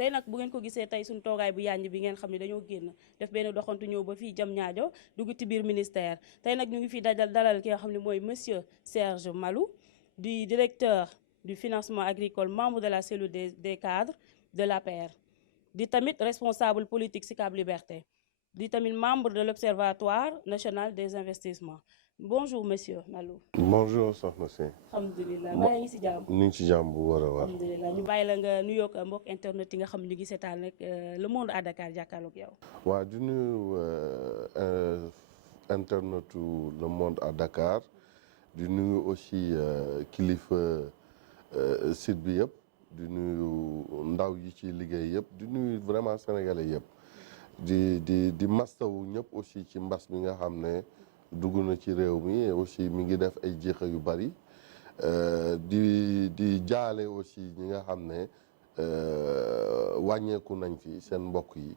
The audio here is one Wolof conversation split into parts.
tey nag bu ngeen ko gisee tey suñu toogaay bu yànj bi ngeen xam ne dañoo génn def benn doxantu ñëw ba fii Diamniadio dugg ci biir ministère tey nag ñu ngi fi dalal ki nga xam ne mooy monsieur Serge Malou di directeur du financement agricole membre de la cellule des cadres de l'APR di tamit responsable politique Sicap Liberté di tamit membre de l'Observatoire national des investissements bonjour monsieur Malou. bonjour soxna si. alhamdulilah maa ngi si jàmm. ñu ngi ci jàmm bu war a war. alhamdulilah ñu bàyyi la nga nuyoog mbokk internet yi nga xam ñu ngi seetaan rek Le Monde à Dakar jàkkaarloog yow. waa di nuyu internetu Le Monde à Dakar di nuyu aussi kilifa site bi yëpp di nuyu ndaw yi ci liggéey yëpp di nuyu vraiment sénégalais yëpp di mastawu ñëpp aussi ci mbas mi nga xam ne dugg na ci réew mi et aussi mi ngi def ay jéexa yu bari di jaale aussi ñi nga xam ne wàññeeku nañ fi seen mbokk yi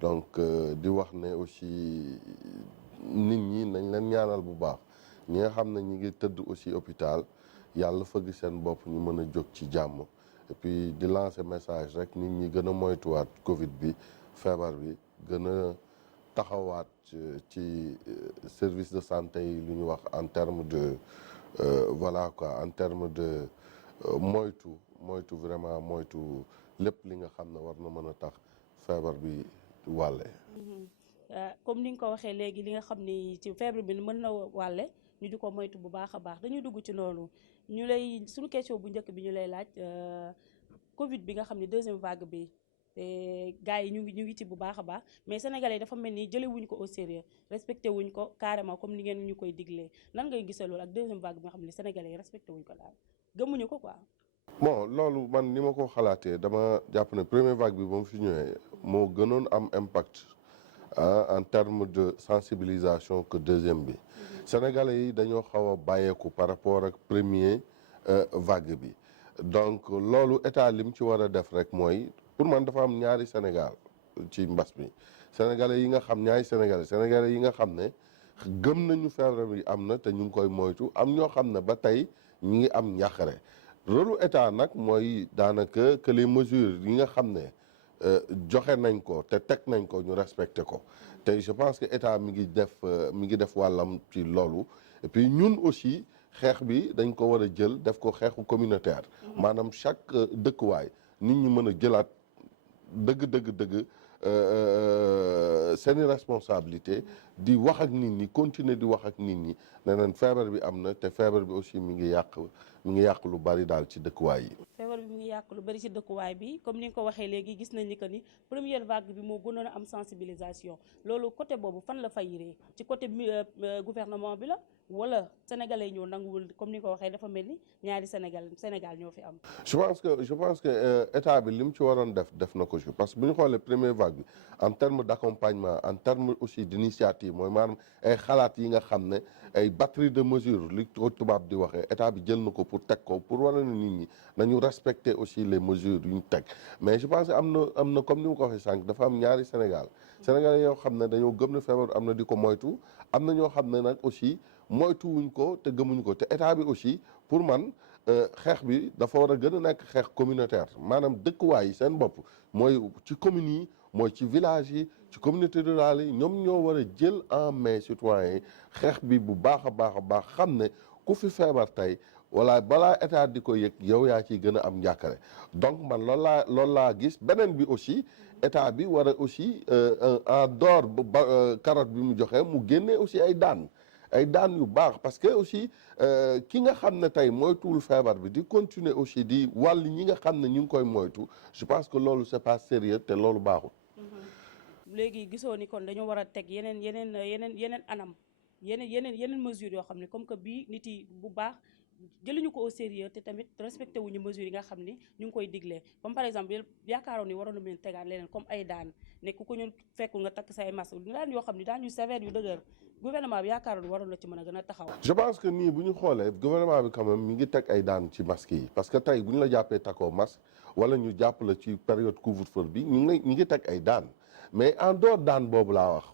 donc di wax ne aussi nit ñi nañ leen ñaanal bu baax ñi nga xam ne ñi ngi tëdd aussi hôpital yàlla fëgg seen bopp ñu mën a jóg ci jàmm et puis di lancer message rek nit ñi gën a moytuwaat Covid bi feebar bi gën a taxawaat ci service de santé yi lu ñu wax en terme de voilà quoi en terme de moytu vraiment moytu lépp li nga xam ne war na mën a tax feebar bi wàlle. comme ni nga ko waxee léegi li nga xam ni ci feebar bi mën na wàlle ñu di ko moytu bu baax a baax dañuy dugg ci noonu ñu lay suñu question bu njëkk bi ñu lay laaj Covid bi nga xam ne deuxième vague bi te gars yi ñu ngi ci bu baax a baax mais sénégalais dafa mel ni jëlee wuñ ko au sérieux respecté wuñ ko carrément comme ni ngeen ñu koy diglee nan ngay gisee loolu ak deuxième vague bi nga xam ne sénégalais yi respecté wuñ ko daal gëmuñu ko quoi. bon loolu man ni ma ko xalaatee dama jàpp ne première vague bi ba mu fi ñëwee moo gënoon am impact en termes de sensibilisation que deuxième bi sénégalais yi dañoo xaw a bàyyeeku par rapport ak premier vague bi donc loolu état lim ci war a def rek mooy pour man dafa am ñaari Sénégal ci mbas mi sénégalais yi nga xam ñaari sénégalais yi nga xam ne gëm nañu feebar bi am na te ñu ngi koy moytu am ñoo xam ne ba tey ñu ngi am njàqare rôle état nag mooy daanaka que les mesures yi nga xam ne joxe nañ ko te teg nañ ko ñu respecté ko te je pense que état mi ngi def wàllam ci loolu et puis ñun aussi xeex bi dañ ko war a jël def ko xeexu communautaire maanaam chaque dëkkuwaay nit ñi mën a jëlaat dëgg seeni responsabilité di wax ak nit ñi continuer di wax ak nit ñi ne leen feebar bi am na te feebar bi aussi mi ngi yàq lu bari daal ci dëkkuwaay yi. feebar bi mi ngi yàq lu bari ci dëkkuwaay bi comme ni nga ko waxee léegi gis nañ ni que ni première vague bi moo gënoon a am sensibilisation loolu côté boobu fan la fayiree ci côté gouvernement bi la wala sénégalais ñoo nanguwul comme ni nga ko waxee dafa mel ni ñaari Sénégal ñoo fi am. je pense que état bi li mu ci waroon def na ko ci parce que bu ñu xoolee première vague bi en terme d'accompagnement en terme aussi d'initiative mooy maanaam ay xalaat yi nga xam ne ay batterie de mesures li ko tubaab di waxee état bi jël na ko pour teg ko pour wane na nit ñi nañu respecter aussi les mesures yu ñu teg mais je pense que am na comme ni ma ko waxee sànq dafa am ñaari Sénégal yoo xam ne dañoo gëm ne feebar am na di ko moytu am na ñoo xam ne nag aussi moytu wuñ ko te gëmuñu ko te état bi aussi pour man xeex bi dafa war a gën a nekk xeex communautaire maanaam dëkkuwaay yi seen bopp mooy ci communes yi mooy ci village yi ci communauté rurale yi ñoom ñoo war a jël en main citoyens yi xeex bi bu baax a baax xam ne ku fi feebar tey wala balaa état di ko yëg yow yaa ciy gën a am njàkkare donc man loolu laa gis beneen bi aussi état bi war a aussi en dehors carotte bi mu joxe mu génnee aussi ay daan yu baax parce que aussi ki nga xam ne tey moytuwul feebar bi di continuer aussi di wàll ñi nga xam ne ñu ngi koy moytu je pense que loolu c'est pas sérieux te loolu baaxul. léegi gisoo ni kon dañoo war a teg yeneen anam yeneen mesures yoo xam ne comme que bii nit yi bu baax jëluñu ko au sérieux te tamit respecté wuñu mesures yi nga xam ni ñu ngi koy diglee comme par exemple yaakaaroon ni waroon na mën tegaat leneen comme ay daan ne ku ko ñun fekkul nga takk say masque daan yoo xam ni daan yu sévère yu dëgër gouvernement bi yaakaaroon waroon na ci mën a gën a taxaw. je pense que nii bu ñu xoolee gouvernement bi quand même mi ngi teg ay daan ci masque yi parce que tey bu ñu la jàppee takkoo masque wala ñu jàpp la ci période couvre-feu bi ñu ngi teg ay daan mais en dehors daan boobu laa wax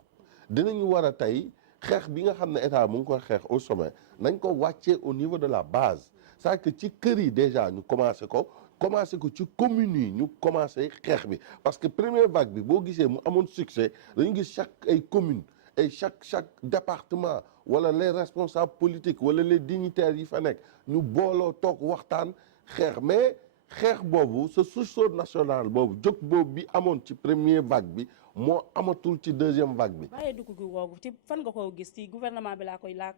dinañu war a tey xeex bi nga xam ne état mu ngi koy xeex au sommet nañ ko wàccee au niveau de la base c'est-à-dire que ci kër yi déjà ñu commencé ko commencé ko ci communes yi ñu commencé xeex bi parce que première vague bi boo gisee mu amoon succès dañu gis chaque ay communes et chaque département wala les responsables politiques wala les dignitaires yi fa nekk ñu booloo toog waxtaan xeex mais xeex boobu ce sursaut national boobu jóg boobu bi amoon ci première vague bi moo amatul ci deuxième vague bi. waaye dugg googu ci fan nga ko gis ci gouvernement bi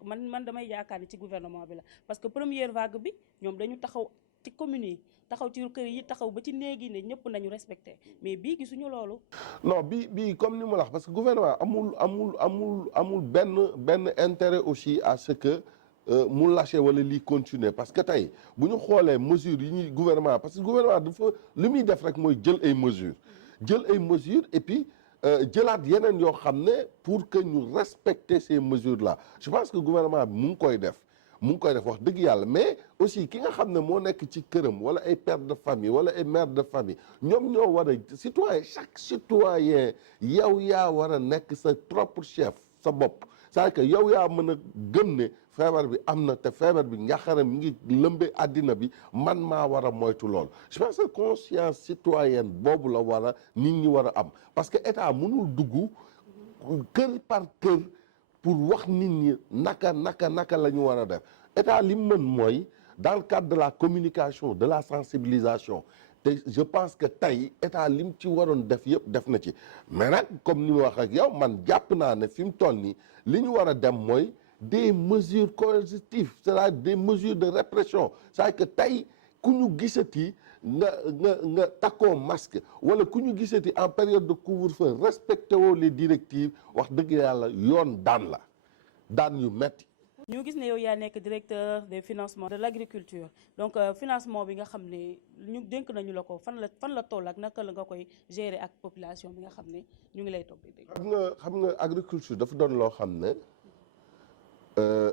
man damay yaakaar ni ci gouvernement bi la parce que première vague bi ñoom dañu taxaw ci communes yi taxaw ci kër yi taxaw ba ci néegi ne ñëpp nañu respecté mais bii gisuñu loolu. non bii comme ni ma la wax parce que gouvernement amul benn intérêt aussi à ce que mu lâché wala lii continuer parce que tey bu ñu xoolee mesures yi ñuy gouvernement parce que gouvernement dafa li muy def rek mooy jël ay mesures et puis jëlaat yeneen yoo xam ne pour que ñu respecter ces mesures là je pense que gouvernement bi mu ngi koy def wax dëgg yàlla mais aussi ki nga xam ne moo nekk ci këram wala ay père de famille wala ay mère de famille ñoom ñoo war a chaque citoyen yow yaa war a nekk sa propre chef sa bopp c'est-à-dire que yow yaa mën a gëm ne feebar bi am na te feebar bi njàqare mi ngi lëmbe àddina bi man maa war a moytu lool je pense que conscience citoyenne boobu la war a nit ñi war a am parce que état mënul dugg kër par kër pour wax nit ñi naka la ñu war a def état li mu mën mooy dans le cadre de la communication de la sensibilisation te je pense que tey état li mu ci waroon def yëpp def na ci mais nag comme ni ma wax ak yow man jàpp naa ne fi mu toll nii li ñu war a dem mooy des mesures coercitives c'est-à-dire des mesures de répression c'est-à-dire que tey ku ñu gisati nga takkoo masque wala ku ñu gisati en période de couvre-feu respecté woo les directives wax dëgg yàlla yoon daan yu metti ñu gis ne yow yaa nekk directeur des financements de l'agriculture donc financement bi nga xam ne ñu dénk nañu la ko fan la toll ak naka la nga koy gérer ak population bi nga xam ne ñu ngi lay topp dégg. xam nga agriculture dafa doon loo xam ne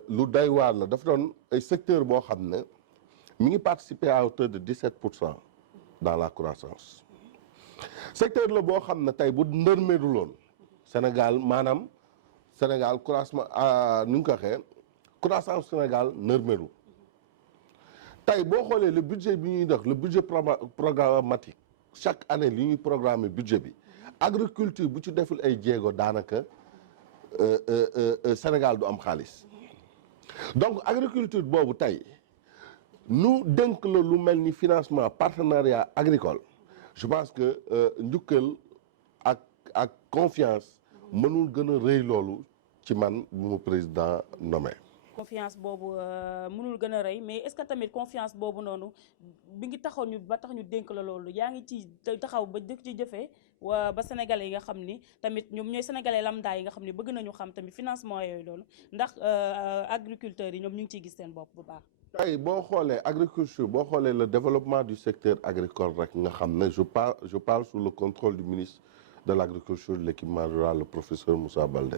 lu doy waar la dafa doon ay secteur boo xam ne mi ngi participer à hauteur de 17% dans la croissance secteur la boo xam ne tey bu ndërmeeduloon Sénégal croissance nu ñu ko waxee croissance Sénégal nërmeelu tey boo xoolee le budget bi ñuy def le budget programmatique chaque année li ñuy programmer budget bi agriculture bu ci deful ay jéego daanaka Sénégal du am xaalis donc agriculture boobu tey nu dénk la lu mel ni financement partenariat agricole je pense que njukkal ak confiance mënul gën a rëy loolu ci man bu mu président nommé. confiance boobu mënul gën a rëy mais est-ce que tamit confiance boobu noonu bi ngi taxaw ñu ba tax ñu dénk la loolu yaa ngi ci taxaw ba dëkk ci jëfee ba sénégalais yi nga xam ni tamit ñoom ñooy sénégalais lambda yi nga xam ni bëgg nañu xam tamit financement yooyu loolu ndax agriculteurs yi ñoom ñu ngi ciy gis seen bopp bu baax. tey boo xoolee agriculture boo xoolee le développement du secteur agricole rek nga xam ne je parle sous le contrôle du ministre de l'agriculture de l'équipement rural le professeur Moussa Baldé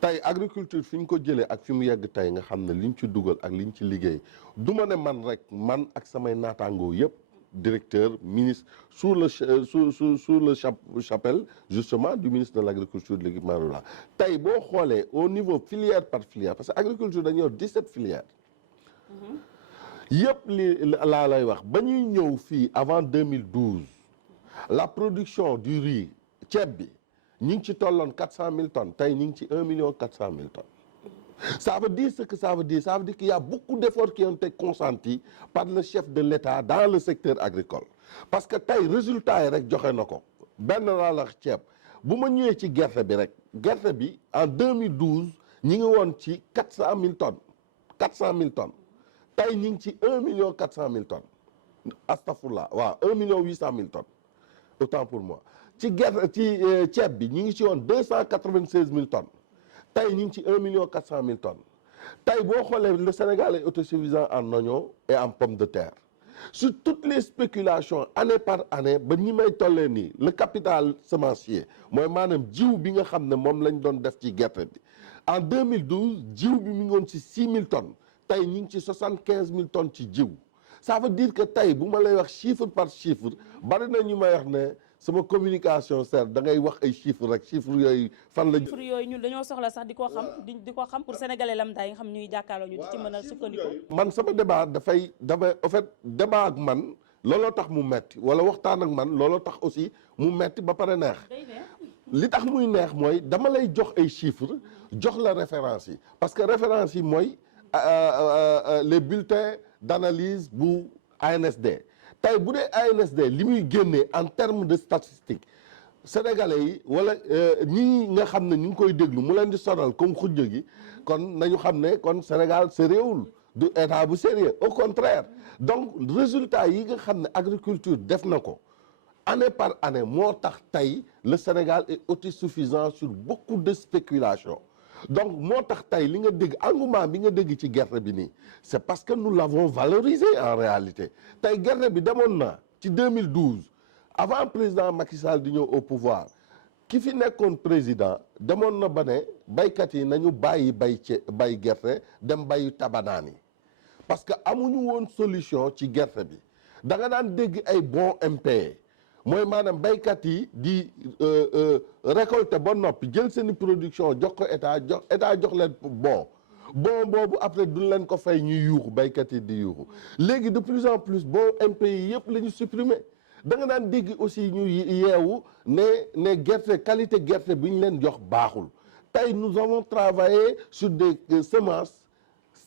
tey agriculture fi ñu ko jëlee ak fi mu yegg tey nga xam ne liñ ci dugal ak liñ ci liggéey du ma ne man ak samay naataangoo yëpp directeur ministre sous le chapelle justement du ministre de l'agriculture de l'équipement rural tey boo xoolee au niveau filière par filière parce que agriculture dañuy yor 17 filières yëpp laa lay wax ba ñuy ñëw fii avant 2012 la production du riz ceeb bi ñu ngi ci tolloon 400 000 tonnes tey ñu ngi ci 1 400 000 tonnes ça veut dire ce que ça veut dire qu'il y a beaucoup d'efforts qui ont été consentis par le chef de l'État dans le secteur agricole parce que tey résultat yi rek joxe na ko benn laa la ceeb bu ma ñëwee ci gerte bi en 2012 ñi ngi woon ci 400 000 tonnes tey ñu ngi ci 1 400 000 tonnes astafurlah waaw 1 800 000 tonnes autant pour moi ci ceeb bi ñu ngi ci woon 296 000 tonnes tey ñu ngi ci 1 400 000 tonnes tey boo xoolee le Sénégal est autosuffisant en oignons et en pommes de terre sur toutes les spéculations année par année ba ñi may tollee nii le capital semencier mooy maanaam jiw bi nga xam ne moom lañ doon def ci gerte bi en 2012 jiw bi mi ngi woon ci 6 000 tonnes tey ñu ngi ci 75 000 tonnes ci jiw ça veut dire que tey bu ma lay wax chiffre par chiffre bari na ñu may wax ne sama communication certes da ngay wax ay chiffres rek chiffres yooyu fan la. chiffres yooyu ñun dañoo soxla sax di ko xam di ko xam pour sénégalais lambda yi nga xam ñuy jàkkaarloo ñu di ci mën a sukkandiku. man sama débat dafay en fait débat ak man looloo tax mu metti wala waxtaan ak man looloo tax aussi mu metti ba pare neex. li tax muy neex mooy dama lay jox ay chiffres jox la référence yi parce que référence yi mooy les bulletins d'analyse bu ANSD tey bu dee ANSD li muy génnee en termes de statistiques sénégalais yi wala ñi nga xam ne ñu ngi koy déglu mu leen di sonal comme xujja gi kon nañu xam ne kon Sénégal sérieux du état bu sérieux au contraire donc résultat yi nga xam ne agriculture def na ko année par année moo tax tey le Sénégal est autosuffisant sur beaucoup de spéculation donc moo tax tey li nga dégg engouement bi nga dégg ci gerte bi nii c'est parce que nous l'avons valorisé en réalité tey gerte bi demoon na ci 2012 avant président Macky Sall di ñëw au pouvoir ki fi nekkoon président demoon na ba ne baykat yi nañu bàyyi bay gerte dem bayu tabanaan yi parce que amuñu woon solution ci gerte bi da nga daan dégg ay bons impayés mooy maanaam baykat yi di récolter ba noppi jël seeni production jox ko état jox leen bon boobu après duñ leen ko fay ñuy yuuxu baykat yi di yuuxu léegi de plus en plus bons impayés yëpp la ñu supprimer da nga daan dégg aussi ñu yeewu ne gerte qualité gerte bi ñu leen jox baaxul tey nous avons travaillé sur des semences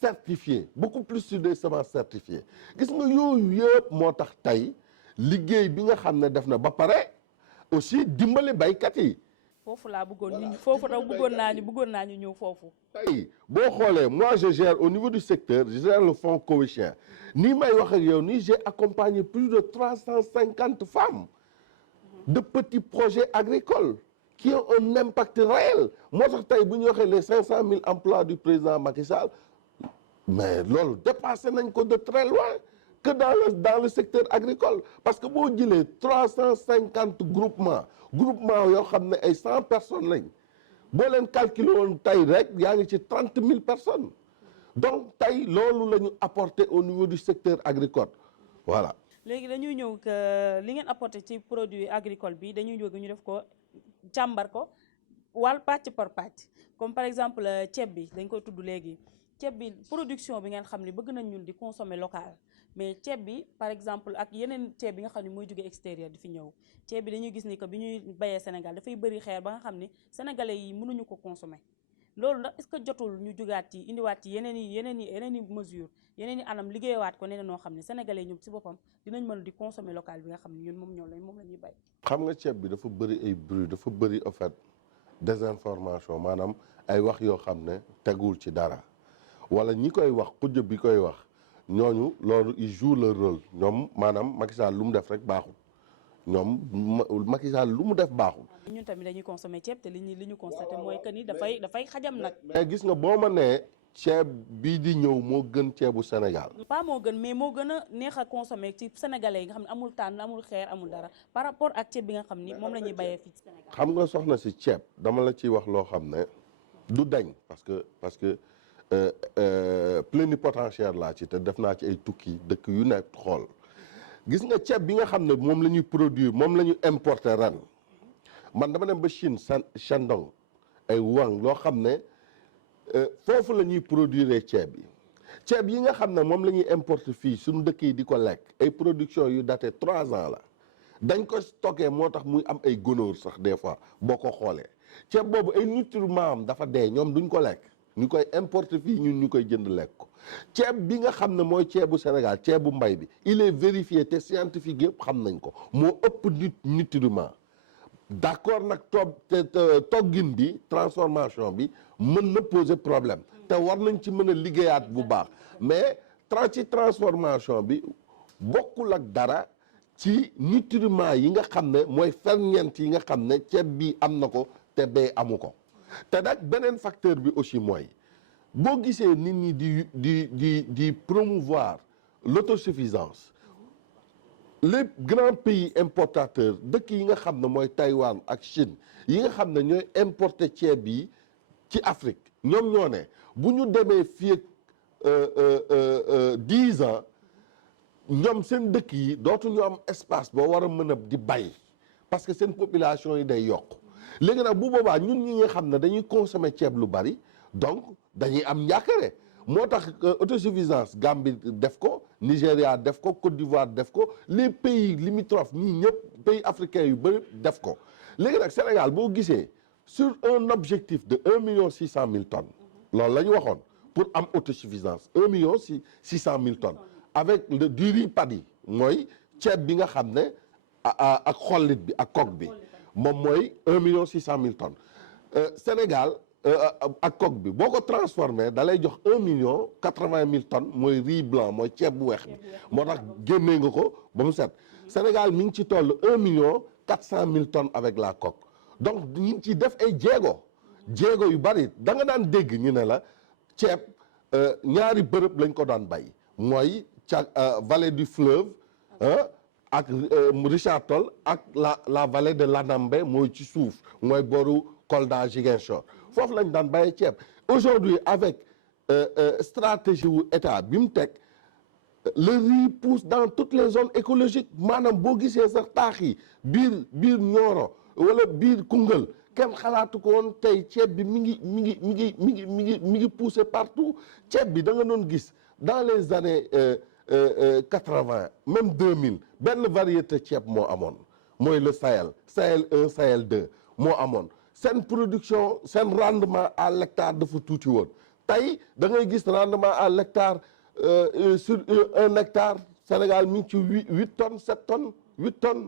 certifiées beaucoup plus sur des semences certifiées gis nga yooyu yëpp moo tax tey liggéey bi nga xam ne def na ba pare aussi dimbali baykat yi. foofu laa bëggoon ñu foofu daw bëggoon naa ñu ñëw foofu. tey boo xoolee moi je gère au niveau du secteur je gère le fonds Cowéchien nii may wax ak yow nii j'ai accompagné plus de 350 femmes de petits projets agricoles qui ont un impact réel moo tax tey bu ñu waxee les 500 000 emplois du président Macky Sall mais loolu dépassé nañ ko de très loin que dans le secteur agricole parce que boo jëlee 350 groupements yoo xam ne ay 100 personnes lañ boo leen calculé woon tey rek yaa ngi ci 30 000 personnes donc tey loolu la ñu apporté au niveau du secteur agricole voilà. léegi dañuy ñëw que li ngeen apporté ci produit agricole bi dañuy jóg ñu def ko càmbar ko wàll pàcc par pàcc comme par exemple ceeb bi dañ koy tudd léegi ceeb bi production bi ngeen xam ne bëgg nañ ñun di consommer local mais ceeb bi par exemple ak yeneen ceeb bi nga xam ne mooy jóge extérieur di fi ñëw ceeb bi dañuy gis ni que bi ñuy bayee Sénégal dafay bëri xeer ba nga xam ne sénégalais yi mënuñu ko consommer loolu ndax est-ce que jotul ñu jugaat ci indiwaat ci yeneen i mesure yeneen i anam liggéeyawaat ko neneen noo xam ne sénégalais ñoom ci boppam dinañ mën di consommer local bi nga xam ne ñun moom la ñuy bay. xam nga ceeb bi dafa bëri ay bruit dafa bëri en fait désinformation maanaam ay wax yoo xam ne tegul ci dara wala ñi koy wax xujj bi koy wax ñooñu loolu ils jouent leur rôle ñoom maanaam Macky Sall lu mu def rek baaxul ñoom Macky Sall lu mu def baaxul. ñun tamit dañuy consommer ceeb te li ñu constaté mooy que ni dafay xajam nag. mais gis nga boo ma nee ceeb bii di ñëw moo gën ceebu Sénégal. pas moo gën mais moo gën a neex a consommer ci sénégalais yi nga xam ne amul tànn amul xeer amul dara par rapport ak ceeb bi nga xam ni moom la ñuy bayee fii ci Sénégal. xam nga soxna si ceeb dama la ciy wax loo xam ne du dañ parce que plénipotentiaire laa ci te def naa ci ay tukki dëkk yu nekk xool gis nga ceeb bi nga xam ne moom la ñuy produire moom la ñu importer ren man dama dem ba Chine Shandong ay Wuhan loo xam ne foofu la ñuy produire ceeb yi nga xam ne moom la ñuy importer fii suñu dëkk yi di ko lekk ay production yu daté 3 ans la dañ ko stocké moo tax muy am ay gonóor sax des fois boo ko xoolee ceeb boobu ay nutriments am dafa dee ñoom duñ ko lekk ñu koy importer fii ñun ñu koy jënd lekk ko ceeb bi nga xam ne mooy ceebu Sénégal ceebu mbay bi il est vérifié te scientifique yëpp xam nañ ko moo ëpp nutriments d'accord nag toggin bi transformation bi mën na poser problème te war nañ ci mën a liggéeyaat bu baax mais ci transformation bi bokkul ak dara ci nutriments yi nga xam ne mooy ferñeent yi nga xam ne ceeb bi am na ko te bee amu ko te nag beneen facteur bi aussi mooy boo gisee nit ñi di promouvoir l'autosuffisance les grands pays importateurs dëkk yi nga xam ne mooy Taïwan ak Chine yi nga xam ne ñooy importer ceeb yi ci Afrique ñoom ñoo ne bu ñu demee fii ak 10 ans ñoom seen dëkk yi dootuñu am espace boo war a mën a di bay parce que seen population yi day yokk léegi nag bu boobaa ñun ñi nga xam ne dañuy consommer ceeb lu bari donc dañuy am njàkkare moo tax autosuffisance Gambie def ko Nigéria def ko Côte d'Ivoire def ko les pays limitrophes ñii ñëpp pays africains yu bëri def ko léegi nag Sénégal boo gisee sur un objectif de 1,6 million tonnes loolu la ñu waxoon pour am autosuffisance 1,6 million tonnes avec le du riz paddy mooy ceeb bi nga xam ne ak xollit bi ak coque bi moom mooy 1,6 million tonnes Sénégal ak coque bi boo ko transformé da lay jox 1,80 million tonnes mooy riz blanc mooy ceeb bu weex bi moo tax génnee nga ko ba mu set Sénégal mi ngi ci toll 1,4 million tonnes avec la coque donc ñu ngi ci def ay jéego yu bari da nga daan dégg ñu ne la ceeb ñaari bërëb lañ ko daan bay mooy ca vallée du fleuve ak Richard Toll ak la vallée de l'Anambé mooy ci suuf mooy booru Kolda Ziguinchor foofu lañ daan bàyyi ceeb aujourd'hui avec stratégie wu état bi mu teg le riz pousse dans toutes les zones écologiques maanaam boo gisee sax taax yi biir Nioro wala biir Koungheul kenn xalaatu ko woon tey ceeb bi mi ngi poussé partout ceeb bi da nga doon gis dans les années 80 même 2000 benn variété ceeb moo amoon mooy le Sahel 1 Sahel 2 moo amoon seen production seen rendement à l'hectare dafa tuuti woon tey da ngay gis rendement à l'hectare sur 1 hectare Sénégal mi ngi ci 8 tonnes 7 tonnes 8 tonnes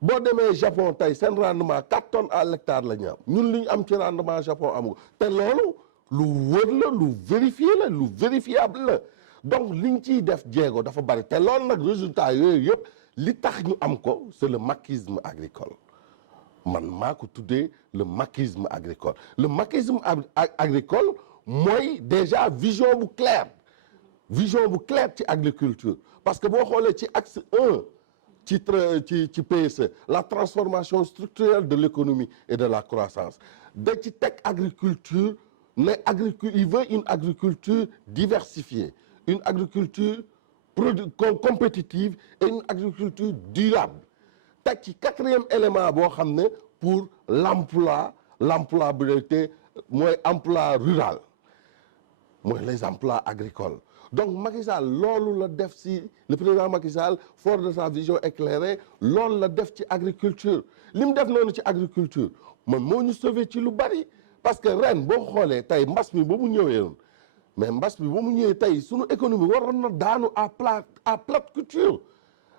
boo demee Japon tey seen rendement 4 tonnes à l'hectare la ñu am ñun li ñu am ci rendement Japon amu ko te loolu lu wër la lu vérifié la lu vérifiable la donc liñ ciy def jéego dafa bari te loolu nag résultat yooyu yëpp li tax ñu am ko c'est le maquisme agricole man maa ko tuddee le maquisme agricole le maquisme agricole mooy déjà vision bu claire ci agriculture parce que boo xoolee ci axe 1 ci PSE la transformation structurelle de l'économie et de la croissance da ci teg agriculture ne il veut une agriculture diversifiée une agriculture compétitive et une agriculture durable teg ci 4e élément boo xam ne pour l'employabilité mooy emploi rural mooy les emplois agricoles donc Macky Sall loolu la def ci le président Macky Sall fort de sa vision éclairée loolu la def ci agriculture li mu def noonu ci agriculture man moo ñu sauvé ci lu bari parce que ren boo xoolee tey mbas mi ba mu ñëwee woon mais mbas mi ba mu ñëwee tey sunu économie waroon na daanu à plate couture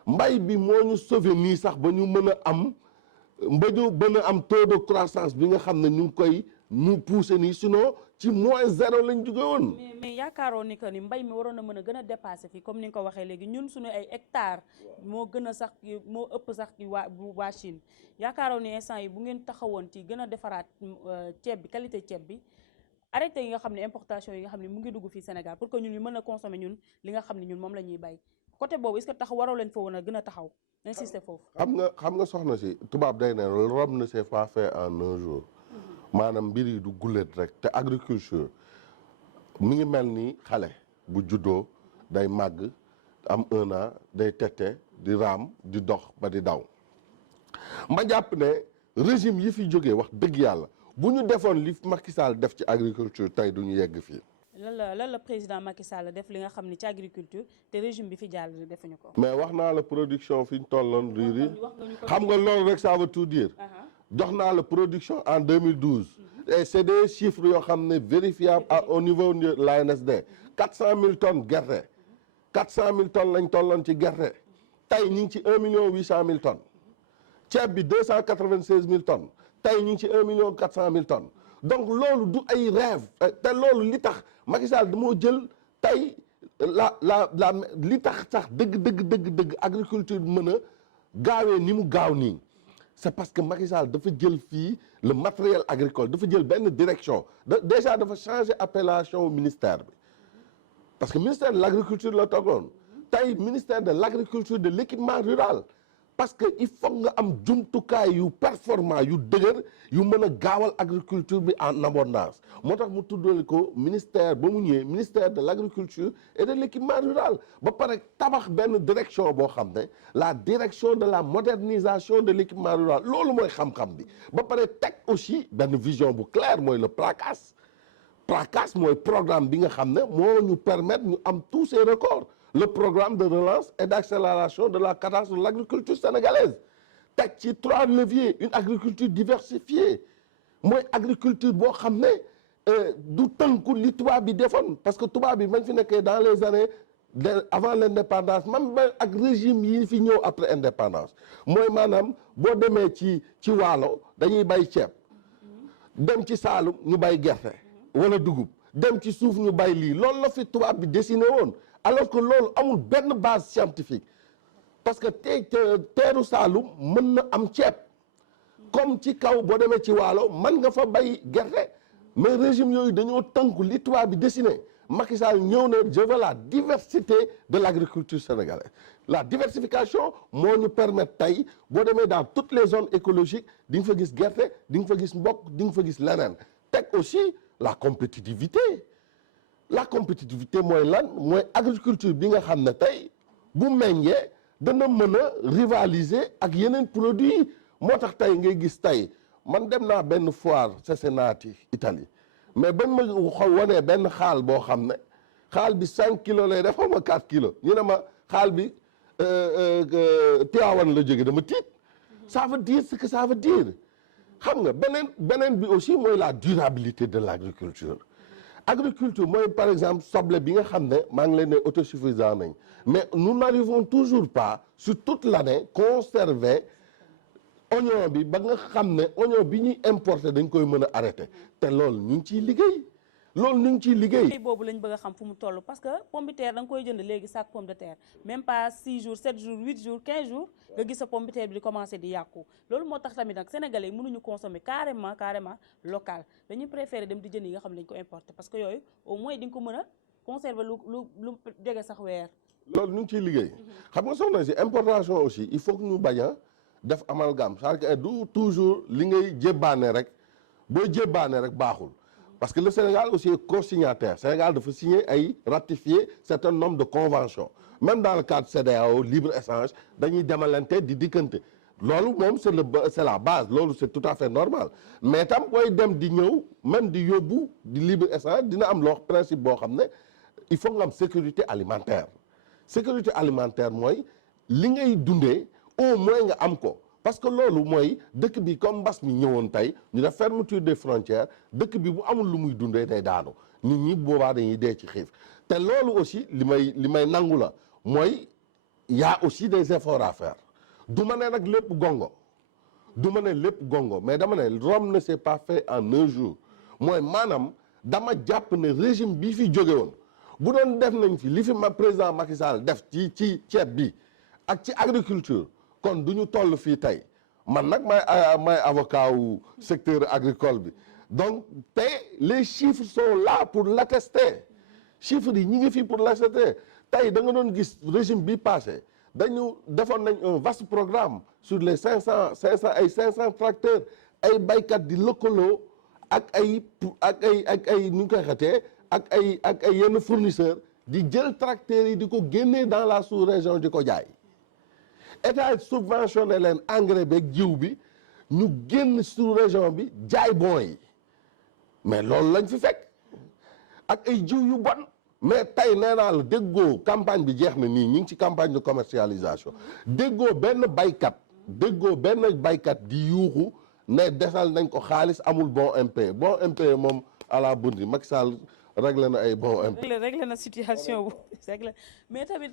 mbay bi moo ñu sauvé nii sax ba ñu mën a am taux de croissance bi nga xam ne ñu ngi koy mu poussé nii sinon ci -0 lañ jóge woon. mais yaakaaroon ni que ni mbay mi waroon na mën a gën a dépassé fii comme ni nga ko waxee léegi ñun suñu ay hectares moo gën a sax moo ëpp sax ki waa Chine yaakaaroon ni instant yi bu ngeen taxawoon ci gën a defaraat ceeb bi qualité ceeb bi arrêté yi nga xam ne importation yi nga xam ne mu ngi dugg fii Sénégal pour que ñun ñu mën a consommer ñun li nga xam ne ñun moom la ñuy bay côté boobu est-ce que tax waroo leen fa woon a gën a taxaw insister foofu. xam nga soxna si tubaab day ne l'homme ne s'est pas fait en un jour. maanaam mbir yi du gulet rek te agriculture mi ngi mel ni xale bu juddoo day màgg am 1 an day tette di raam di dox ba di daw ma jàpp ne régime yi fi jógee wax dëgg yàlla bu ñu defoon li Macky Sall def ci agriculture tey du ñu yegg fii. lan la président Macky Sall def li nga xam ne ci agriculture te régime bi fi jàll defuñu ko. mais wax naa la production fi ñu tolloon riz xam nga loolu rek ça veut tout dire. jox naa la production en 2012 et c'est des chiffres yoo xam ne vérifiables au niveau de l'ANSD 400 000 tonnes gerte 400 000 tonnes lañ tolloon ci gerte tey ñu ngi ci 1,8 million tonnes ceeb bi 296 000 tonnes tey ñu ngi ci 1,4 million tonnes donc loolu du ay rêve te loolu li tax Macky Sall damoo jël tey li tax sax dëgg agriculture mën a gaawee ni mu gaaw nii c'est parce que Macky Sall dafa jël fii le matériel agricole dafa jël benn direction déjà dafa changer appellation ministère bi parce que ministère de l'agriculture la toogoon tey ministère de l'agriculture de l'équipement rural parce que il faut nga am jumtukaay yu performant yu dëgër yu mën a gaawal agriculture bi en abondance moo tax mu tuddal ko ministère ba mu ñëwee ministère de l'agriculture et de l'équipement rural ba pare tabax benn direction boo xam ne la direction de la modernisation de l'équipement rural loolu mooy xam-xam bi ba pare teg aussi benn vision bu claire mooy le PLACAS PRACAS mooy programme bi nga xam ne moo ñu permettre ñu am tous ces records le programme de relance et d'accélération de la cadence de l'agriculture sénégalaise teg ci 3 leviers une agriculture diversifiée mooy agriculture boo xam ne du tënku li tubaab bi defoon parce que tubaab bi mañ fi nekkee dans les années avant l'indépendance même ba ak régime yi fi ñëw après indépendance mooy maanaam boo demee ci waalo dañuy bay ceeb dem ci Saalum ñu bay gerte wala dugub dem ci suuf ñu bay lii loolu la fi tubaab bi dessiné woon alors que loolu amul benn base scientifique parce que teeru Saalum mën na am ceeb comme ci kaw boo demee ci waalo mën nga fa bay gerte mais régime yooyu dañoo tënku li tubaab bi dessiné Macky Sall ñëw ne je veux la diversité de l'agriculture sénégalaise la diversification moo ñu permettre tey boo demee dans toutes les zones écologiques di nga fa gis gerte di nga fa gis mbokk di nga fa gis leneen teg aussi la compétitivité mooy lan mooy agriculture bi nga xam ne tey bu meññee dana mën a rivaliser ak yeneen produits moo tax tey ngay gis tey man dem naa benn foire Cesenati Italie mais bañ ma wanee benn xaal boo xam ne xaal bi 5 kilos lay def xaw ma 4 kilos ñu ne ma xaal bi Tivaouane la jóge dama tiit ça veut dire ce que ça veut dire xam nga beneen bi aussi mooy la durabilité de l'agriculture agriculture mooy par exemple soble bi nga xam ne maa ngi leen ne autosuffisant nañ mais nous n'arrivons toujours pas sur toute l'année conserver oignon bi ba nga xam ne oignon bi ñuy importer dañ koy mën a arrêter te loolu ñu ngi ciy liggéey boobu lañ bëgg a xam fu mu toll parce que pomme de terre da nga koy jënd léegi sac pomme de terre même pas 6 jours 7 jours 8 jours 15 jours nga gis sa pomme de terre bi di commencer di yàqu loolu moo tax tamit nag sénégalais yi mënuñu consommer carrément local dañuy préférer dem di jënd yi nga xam ne dañ ko importer parce que yooyu au moins di nga ko mën a conserver lu jege sax weer. loolu ñu ngi ciy liggéey xam nga soxna si importation aussi il faut que ñu bañ a def amalgame c'est-à-dire que du toujours li ngay jébbaane rek boo jébbaane rek baaxul parce que le Sénégal aussi est co-signataire Sénégal dafa signer ay ratifier certain nombre de conventions même dans le cadre CEDEAO libre échange dañuy demalante di dikkante loolu moom c'est la base loolu c'est tout à fait normal mais tam booy dem di ñëw même di yóbbu di libre échange dina am loo principe boo xam ne il faut nga am sécurité alimentaire mooy li ngay dundee au moins nga am ko parce que loolu mooy dëkk bi comme mbas mi ñëwoon tey ñu def fermeture des frontières dëkk bi bu amul lu muy dundee day daanu nit ñi boobaa dañuy dee ci xiif te loolu aussi li may nangu la mooy y a aussi des efforts à faire du ma ne nag lépp gongo mais dama ne Rome ne s'est pas fait en 1 jour mooy maanaam dama jàpp ne régime bi fi jóge woon bu doon def nañ fi li fi président Macky Sall def ci ceeb bi ak ci agriculture kon du ñu toll fii tey man nag may avocat wu secteur agricole bi donc te les chiffres sont là pour l'attester chiffres yi ñi ngi fii pour l'attester tey da nga doon gis régime bi passé dañu defoon nañ un vaste programme sur les 500 tracteurs ay baykat di lëkkaloo ak ay nu ñu koy xatee ak ay yenn fournisseurs di jël tracteurs yi di ko génnee dans la sous-région di ko jaay état subventionné leen engrais beeg jiw bi ñu génn sous-région bi jaay bon yi mais loolu lañ fi fekk ak ay jiw yu bon mais tey nee naa la déggoo campagne bi jeex na nii ñu ngi ci campagne de commercialisation déggoo benn baykat di yuuxu ne desal nañ ko xaalis amul bon impayé moom à la Bourdi Macky Sall réglé na ay bon impayé réglé na situation bu réglé mais tamit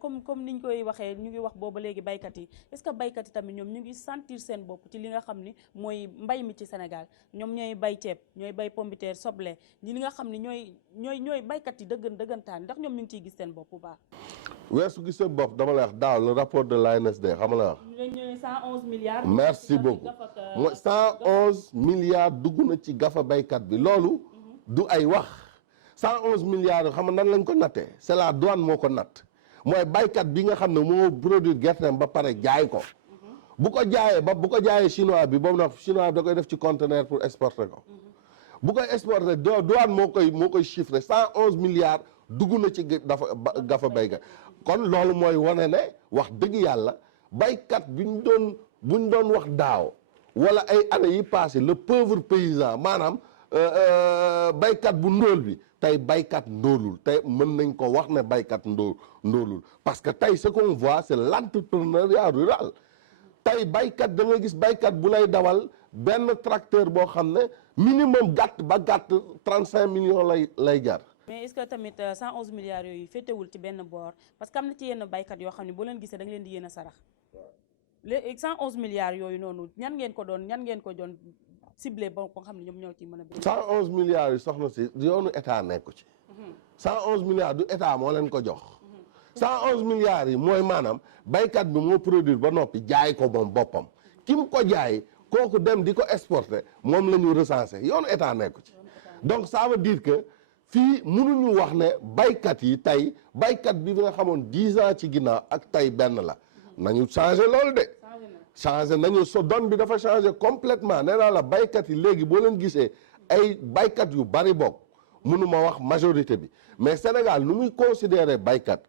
comme niñ koy waxee ñu ngi wax booba léegi baykat yi est-ce que baykat yi tamit ñoom ñu ngi sentir seen bopp ci li nga xam ni mooy mbay mi ci Sénégal ñoom ñooy bay ceeb ñooy bay pomme de terre soble ñi li nga xam ni ñooy baykat yi dëggantaan ndax ñoom ñu ngi ciy gis seen bopp bu baax. weesu gis seen bopp dama lay wax daaw le rapport de l'ANSD xam nga la wax. ñu 111 milliards. merci beaucoup mooy 111 milliards dugg na ci gafa baykat bi loolu. du ay wax 111 milliards xam nga nan lañ ko nattee c'est la douane moo ko natt mooy baykat bi nga xam ne moo produire gerteem ba pare jaay ko bu ko jaayee chinois bi boobu nag chinois bi da koy def ci conteneur pour exporter ko bu koy exporter douane moo koy chiffrer 111 milliards dugg na ci gafa baykat kon loolu mooy wane ne wax dëgg yàlla baykat buñ doon wax daaw wala ay années yi passé le pauvre paysan maanaam baykat bu ndóol bi tey baykat ndóolul tey mën nañ ko wax ne baykat ndóolul parce que tey ce qu'on voit c'est l'entrepreneuriat rural tey baykat da nga gis baykat bu lay dawal benn tracteur boo xam ne minimum gàtt ba gàtt 35 millions lay jar. mais est-ce que tamit 111 milliards yooyu féetewul ci benn boor parce que am na ci yenn baykat yoo xam ne boo leen gisee da nga leen di yéen a sarax léegi 111 milliards yooyu noonu ñan ngeen ko doon ciblé ba ko xam ne ñoom ñoo ci mën a. 111 milliards yi soxna si yoonu état nekku ci. 111 milliards du état moo leen ko jox. 111 milliards yi mooy maanaam baykat bi moo produire ba noppi jaay ko moom boppam ki mu ko jaay kooku dem di ko exporter moom la ñu recensé yoonu état nekku ci. donc ça veut dire que fii mënuñu wax ne baykat yi tey baykat bi nga xamoon 10 ans ci ginnaaw ak tey benn la nañu changé loolu de. changé nañu so donne bi dafa changé complètement nee naa la baykat yi léegi boo leen gisee ay baykat yu bari bokk mënuma wax majorité bi mais Sénégal nu muy considéré baykat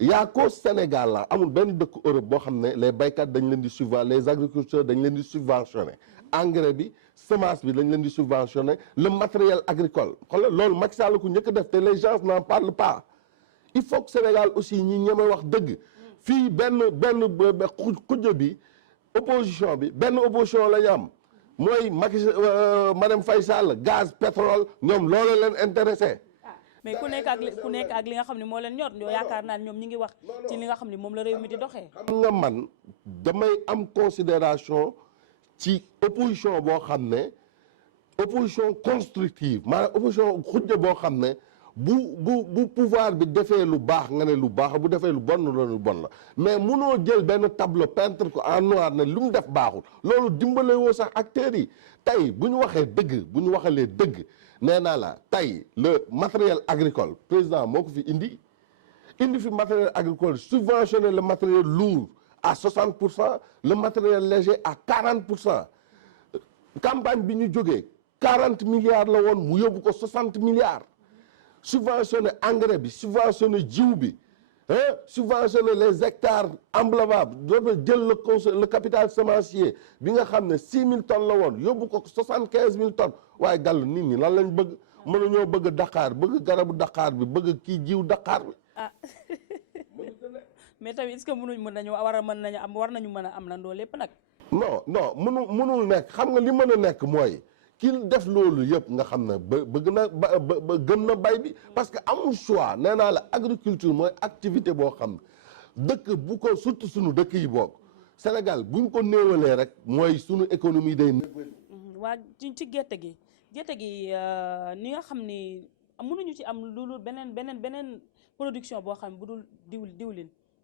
yaa ko Sénégal la amul benn dëkk Europe boo xam ne les baykat dañ leen di les agriculteurs dañ leen di subventionné engrais bi semence bi dañ leen di subventionné le matériel agricole xoolal loolu Macky Sall ku njëkk def te les gens n'en parlent pas il faut que Sénégal aussi ñi ñeme wax dëgg fii benn xujjo bi opposition bi benn opposition la ñu am mooy Macky Marème Faye Sall gaz pétrole ñoom loolu leen intéressé. mais ku nekk ak li nga xam ne moo leen ñor ñoo yaakaar naa ñoom ñi ngi wax ci li nga xam ne moom la réew mi di doxee. xam nga man damay am considération ci opposition boo xam ne opposition constructive maanaam opposition xujja boo xam ne bu pouvoir bi defee lu baax nga ne lu baax bu defee lu bon la mais munoo jël benn tableau peintre ko en noir ne lu mu def baaxul loolu dimbale woo sax acteurs yi tey bu ñu waxee dëgg bu ñu waxalee dëgg nee naa la tey le matériel agricole président moo ko fi indi fi matériel agricole subventionné le matériel lourd à 60% le matériel léger à 40% campagne bi ñu jógee 40 milliards la woon mu yóbbu ko 60 milliards subventionné engrais bi subventionné jiw bi subventionné les hectares emblevables doota jël le capital semencier bi nga xam ne 6 000 tonnes la woon yóbbu ko 75 000 tonnes waaye gàll nit ñi lan lañ bëgg mënuñoo bëgg Dakar bëgg garabu Dakar bi bëgg kii jiw Dakar bi mais tamit est-ce que war nañu mën a am landoo lépp nag. non mënul nekk xam nga li mën a nekk mooy ki def loolu yëpp nga xam ne bëgg na ba gëm na bay bi parce que amul choix nee naa la agriculture mooy activité boo xam ne dëkk bu ko surtout suñu dëkk yi boog Sénégal buñ ko néewalee rek mooy suñu économie day néewal. waa ci gerte gi ni nga xam ni mënuñu ci am loolu beneen production boo xam ne bu dul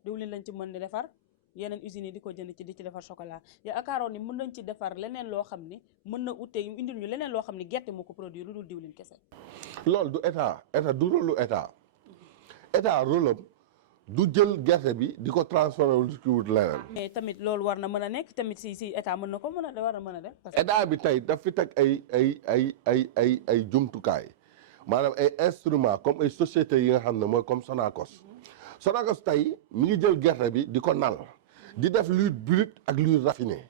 diwlin lañ ci mën di defar yeneen usines yi di ko jënd di ci defar chocolat yaakaaroon ni mën nañ ci defar leneen loo xam ni mën na ute indil ñu leneen loo xam ni gerte moo ko produire lu dul diwlin kese. loolu du état du rôle lu état rôle am du jël gerte bi di ko transformé wul ci wut leneen. mais tamit loolu war na mën a nekk tamit si état war na mën a def. état bi tey daf fi teg ay jumtukaay maanaam ay instruments comme ay sociétés yi nga xam ne mooy comme Sonacos tey mi ngi jël gerte bi di ko nal di def l'huile brute ak l'huile raffinée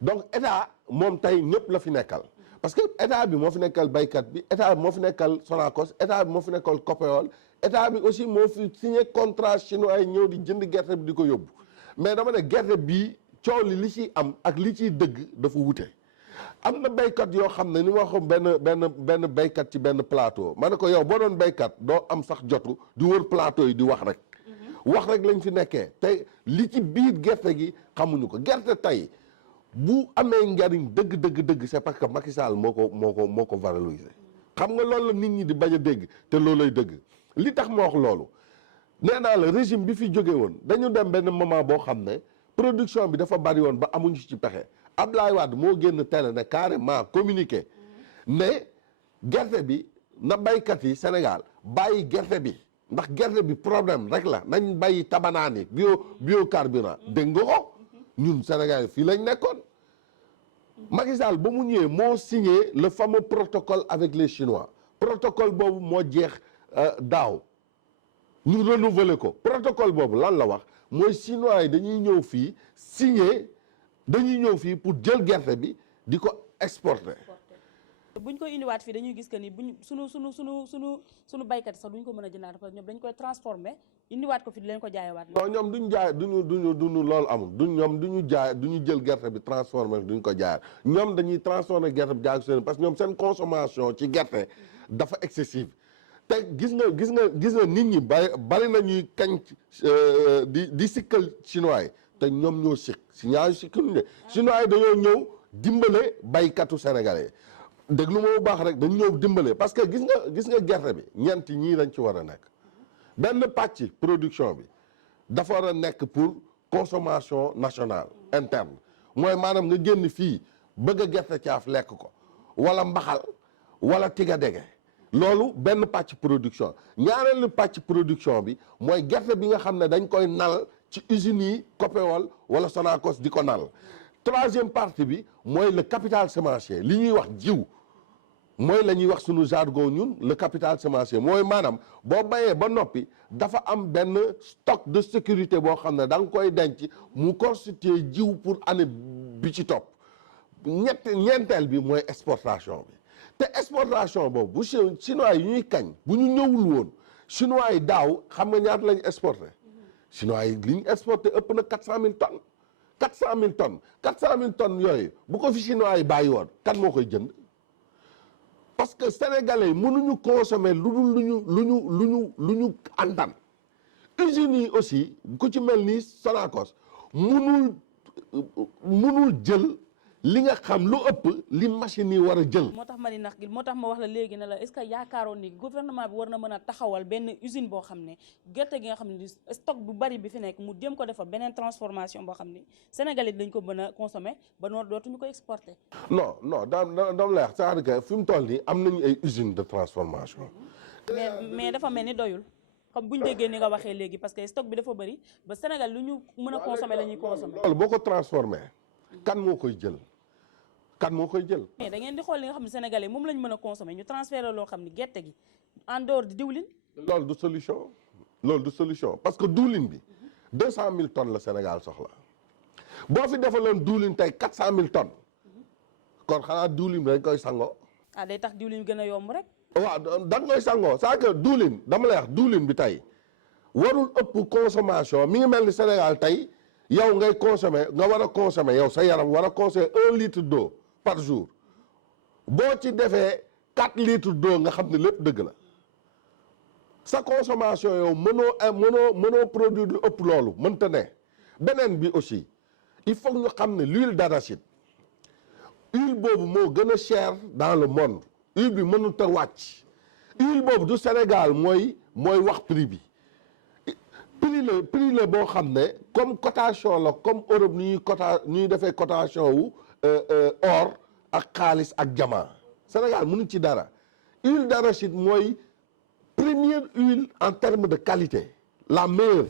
donc état moom tey ñëpp la fi nekkal parce que état bi moo fi nekkal baykat bi état bi moo fi nekkal Sonacos état bi moo fi nekkal Copéol état bi aussi moo fi signé contrat chinois yi ñëw di jënd gerte bi di ko yóbbu mais dama ne gerte bi coow li ciy am ak li ciy dëgg dafa wute am na baykat yoo xam ne ni ma wax benn baykat ci benn plateau ma ne ko yow boo doon baykat doo am sax jotu di wër plateau yi di wax rek lañ fi nekkee te li ci biir gerte gi xamuñu ko gerte tey bu amee njariñ dëgg c'est parce que Macky Sall moo ko valoriser xam nga loolu la nit ñi di bañ a dégg te loolay dëgg li tax ma wax loolu nee naa la régime bi fi jóge woon dañu dem benn moment boo xam ne production bi dafa bari woon ba amuñu ci pexe Abdoulaye Wade moo génn télé ne carrément communiqué ne gerte bi na baykat yi Sénégal bàyyi gerte bi ndax gerte bi problème rek la nañ bàyyi tabanaani biocarburant dégg nga ko ñun Sénégal fii lañ nekkoon Macky Sall ba mu ñëwee moo signé le fameux protocole avec les Chinois protocole boobu moo jeex daaw ñu renouveler ko protocole boobu lan la wax mooy Chinois yi dañuy ñëw fii signé dañuy ñëw fii pour jël gerte bi di ko exporter buñ koy indiwaat fii dañuy gis que ni buñ sunu baykat sax duñ ko mën a jëndaat parce que ñoom dañ koy transformer indiwaat ko fi di leen ko jaayewaat. non ñoom duñ jaay duñu loolu amul ñoom duñu jaay duñu jël gerte bi transformer duñ ko jaay ñoom dañuy transformer gerte bi jaay ko seen parce que ñoom seen consommation ci gerte dafa excessive te gis nga nit ñi bari na ñuy kañ di sikkal chinois yi te ñoom ñoo sikk si ñaari sikkaluñu de chinois yi dañoo ñëw dimbale baykatu sénégalais déglu ma bu baax rek dañu ñëw dimbale parce que gis nga gerte bi ñeenti ñii dañ ci war a nekk benn pàcc production bi dafa war a nekk pour consommation nationale interne mooy maanaam nga génn fii bëgg a gerte caaf lekk ko wala mbaxal wala tiga dege loolu benn pàcc production ñaareelu pàcc production bi mooy gerte bi nga xam ne dañ koy nal ci usines yi Copéol wala Sonacos di ko nal troisième partie bi mooy le capital sémencier li ñuy wax jiw mooy la ñuy wax sunu jargon ñun le capital sémencier mooy maanaam boo bayee ba noppi dafa am benn stock de sécurité boo xam ne da nga koy denc mu constituer jiw pour année bi ci topp ñeenteel bi mooy exportation bi te exportation boobu bu chinois yi ñuy kañ bu ñu ñëwul woon chinois yi daaw xam nga ñaata lañ exporté chinois yi li ñu exporté ëpp na 400 000 tonnes 400 000 tonnes 400 000 tonnes yooyu bu ko fi chinois yi bàyyi woon kan moo koy jënd parce que sénégalais yi mënuñu consommer lu ñu antan usines yi aussi ku ci mel ni Sonacos mënul jël li nga xam lu ëpp li machine yi war a jël. moo tax ma ni nax gi moo tax ma wax la léegi ne la est-ce que yaakaaroon ni gouvernement bi war na mën a taxawal benn usine boo xam ne gerte gi nga xam ne stock bu bari bi fi nekk mu jéem ko defar beneen transformation boo xam ne sénégalais dañ ko mën a consommer ba noonu dootuñu ko exporter. non dam lay wax c'est-à-dire que fi mu toll nii am nañu ay usines de transformation. mais dafa mel ni doyul. comme bu ñu déggee ni nga waxee léegi parce que stock bi dafa bëri ba Sénégal lu ñu mën a consommer la ñuy consommer. loolu boo ko transformé kan moo koy jël. mais da ngeen di xool li nga xam ne sénégalais moom lañ mën a consommer ñu transférer loo xam ne gerte gi en dehors di diwlin. loolu du solution parce que diwlin bi 200 000 tonnes la Sénégal soxla boo fi defaloon diwlin tey 400 000 tonnes kon xanaa diwlin bi dañ koy sangoo. day tax diwlin gën a yomb rek. waaw da nga koy sangoo c'est que diwlin dama lay wax diwlin bi tey warul ëpp consommation mi ngi mel ni Sénégal tey yow ngay consommer nga war a consommer yow sa yaram war a consommer 1 litre d'eau par jour boo ci defee 4 litres d'eau nga xam ne lépp dëgg la sa consommation yow mënoo produire lu ëpp loolu mënta ne beneen bi aussi il faut ñu xam ne l'huile d'arachide huile boobu moo gën a cher dans le monde huile bi mënut a wàcc huile boobu du Sénégal mooy wax prix bi prix la boo xam ne comme cotation la comme Europe ni ñuy defee cotation wu or ak xaalis ak diamant Sénégal mënu ci dara huile d'arachide mooy première huile en termes de qualité la meilleure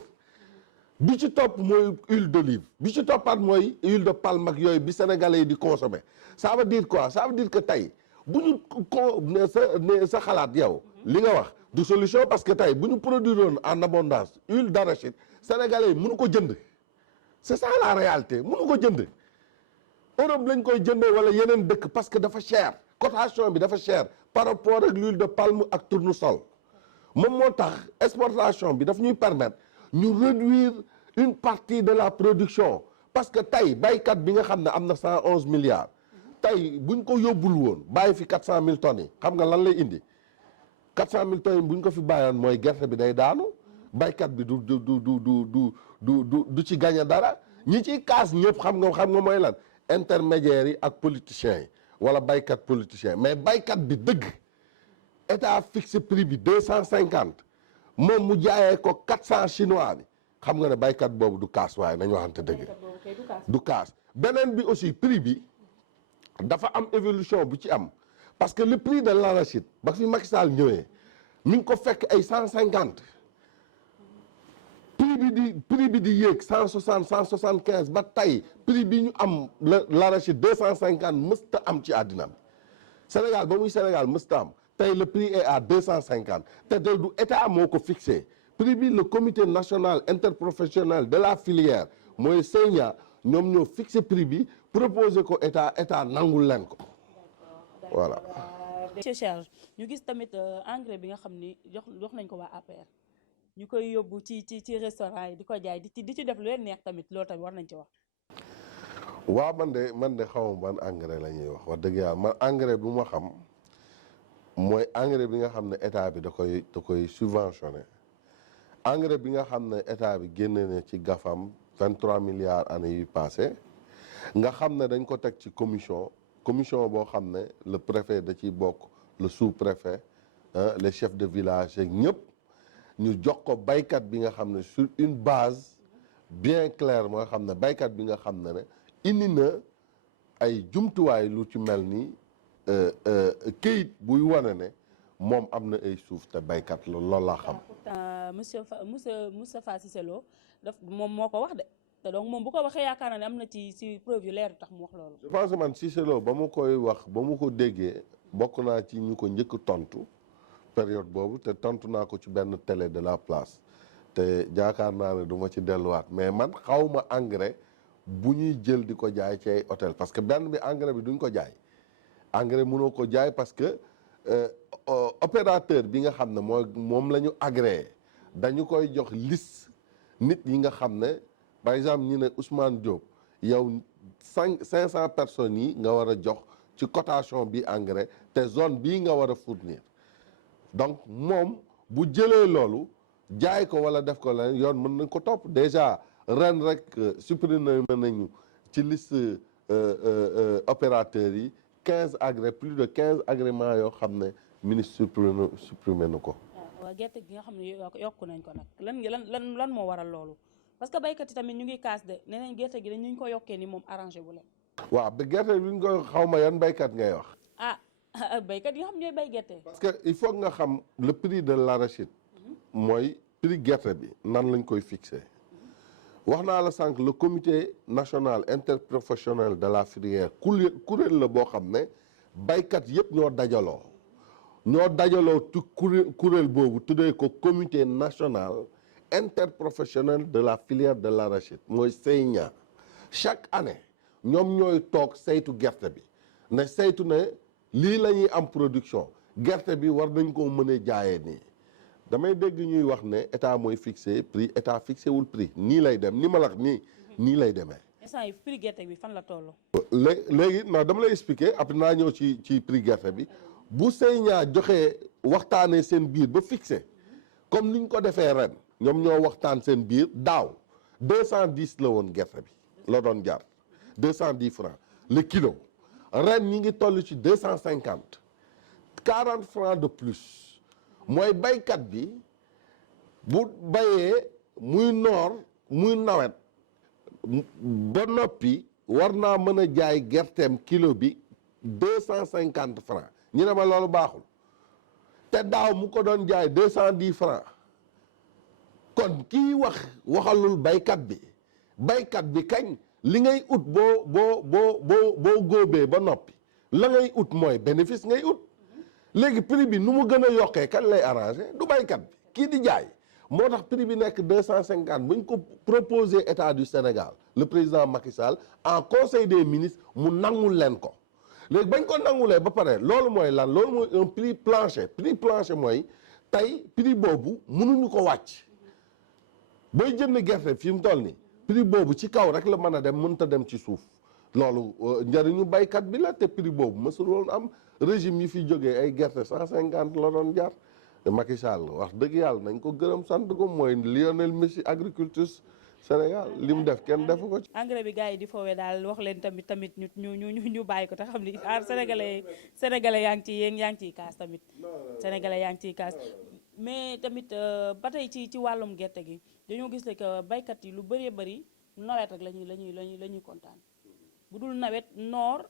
bi ci topp mooy huile d'olive bi ci toppaat mooy huile de palme ak yooyu bi sénégalais yi di consommer ça veut dire quoi ça veut dire que tey bu ñu sa xalaat yow li nga wax du solution parce que tey bu ñu produire en abondance huile d'arachide sénégalais yi mënu ko jënd c'est ça la réalité mënu ko jënd Europe lañ koy jëndee wala yeneen dëkk parce que dafa cher cotation bi dafa cher par rapport ak l'huile de palme ak tournesol moom moo tax exportation bi daf ñuy permettre ñu réduire une partie de la production parce que tey baykat bi nga xam ne am na 111 milliards tey buñ ko yóbbul woon bàyyi fi 400 000 tonnes yi xam nga lan lay indi 400 000 tonnes yi buñ ko fi bàyyoon mooy gerte bi day daanu baykat bi du ci gagné dara ñi ciy kaas ñëpp xam nga mooy lan intermédiaires yi ak politiciens yi wala baykat politicien mais baykat bi dëgg état fixe prix bi 250 moom mu jaayee ko 400 chinois bi xam nga ne baykat boobu du kaas waaye nañu waxante dëgg du kaas beneen bi aussi prix bi dafa am évolution bu ci am parce que le prix de l'arachide ba fi Macky Sall ñëwee mi ngi ko fekk ay 150 prix bi di yéeg 160 175 ba tey prix bi ñu am l'arachide 250 mësta am ci àddina bi Sénégal ba muy Sénégal mësta am tey le prix est à 250 te du état moo ko fixé prix bi le comité national interprofessionnel de la filière mooy CNIA ñoom ñoo fixé prix bi proposé ko état nangul leen ko voilà de charge ñu gis tamit engrais bi nga xam ni jox nañ ko waa APR ñu koy yóbbu ci restaurant yi di ko jaay di ci def lu leen neex tamit loolu tamit war nañ ci wax. waaw man de xaw ma ban engrais la ñuy wax dëgg yàlla man engrais bu ma xam mooy engrais bi nga xam ne état bi da koy subventionné engrais bi nga xam ne état bi génne na ci GAFAM 23 milliards années yu passé nga xam ne dañ ko teg ci commission boo xam ne le préfet da ciy bokk le sous-préfet les chefs de village ak ñëpp ñu jox ko baykat bi nga xam ne sur une base bien claire moo xam ne baykat bi nga xam ne indi na ay jumtuwaay lu ci mel ni këyit buy wane ne moom am na ay suuf te baykat la loolu laa xam. pourtant Moustapha Cissé Lo moom moo ko wax de te donc moom bu ko waxee yaakaar naa ne am na ci preuve yu leer tax mu wax loolu. je pense que man Cissé Lo ba mu koy wax ba mu ko déggee bokk naa ci ñu ko njëkk tontu période boobu te tontu naa ko ci benn télé de la place te jaakaar naa ne du ma ci delluwaat mais man xawma engrais bu ñuy jël di ko jaay ci ay hôtel parce que benn bi engrais bi duñ ko jaay engrais mënoo ko jaay parce que opérateur bi nga xam ne moom la ñu agréé dañu koy jox liste nit yi nga xam ne par exemple ñu ne Ousmane Diop yow 500 personnes yi nga war a jox ci cotation bi engrais te zone bii nga war a fournir donc moom bu jëlee loolu jaay ko wala def ko la yoon mën nañ ko topp déjà ren rek supprimer nañu ci liste opérateurs yi 15 agrès plus de 15 agréments yoo xam ne ministre supprimer na ko. waaw gerte gi nga xam ne yokku nañ ko nag lan moo waral loolu parce que baykat yi tamit ñu ngi kaas de nee nañ gerte gi dañ ñu ko yokkee ni moom arrangé bu leen. waaw ba gerte bi ñu ko xaw ma yan baykat ngay wax. baykat yi nga xam ñooy bay gerte. parce que il faut nga xam le prix de l'arachide mooy prix gerte bi nan lañ koy fixé. wax naa la sànq le comité national interprofessionnel de la filière kuréel la boo xam ne baykat yëpp ñoo dajaloo ci kuréel boobu tuddee ko comité national interprofessionnel de la filière de l'arachide mooy CNIA chaque année ñoom ñooy toog saytu gerte bi ne saytu ne lii la ñuy am production gerte bi war nañ koo mën a jaayee nii damay dégg ñuy wax ne état mooy fixé prix état fixé wul prix nii lay dem ni ma la wax nii lay demee. instant yi prix gerte bi fan la toll. léegi non dama lay expliquer après naa ñëw ci prix gerte bi bu Seyñaa joxee waxtaanee seen biir ba fixé comme niñ ko defee ren ñoom ñoo waxtaan seen biir daaw 210 la woon gerte bi la doon jar 210 francs le kilo ren ñi ngi toll ci 250 40 francs de plus. mooy baykat bi bu bayee muy noor muy nawet ba noppi war naa mën a jaay gerteem kilo bi 250 francs ñu ne ma loolu baaxul te daaw mu ko doon jaay 210 francs kon kii waxalul baykat bi kañ li ngay ut boo góobee ba noppi la ngay ut mooy bénéfice ngay ut léegi prix bi nu mu gën a yokkee kan lay arrangé du baykat bi kii di jaay moo tax prix bi nekk 250 bu ñu ko proposé état du Sénégal le président Macky Sall en conseil des ministres mu nangul leen ko léegi bañ ko nangulee ba pare loolu mooy lan loolu mooy un prix plancher mooy tey prix boobu mënuñu ko wàcc booy jënd gerte fi mu toll nii prix boobu ci kaw rek la mën a dem mënut a dem ci suuf loolu njëriñu baykat bi la te prix boobu mësul woon am régime yi fi jógee ay gerte 150 la doon jar Macky Sall wax dëgg yàlla nañ ko gërëm sant ko mooy Lionel Messi agriculture Sénégal li mu def kenn defu ko ci. engrais bi gars yi di foowee daal wax leen tamit ñu bàyyi ko te xam ni sénégalais yaa ngi ciy kaas tamit. sénégalais yaa ngi ciy kaas mais tamit ba tey ci wàllum gerte gi dañoo gis ne que baykat yi lu bëree bëri nawet rek la ñuy kontaan bu dul nawet noor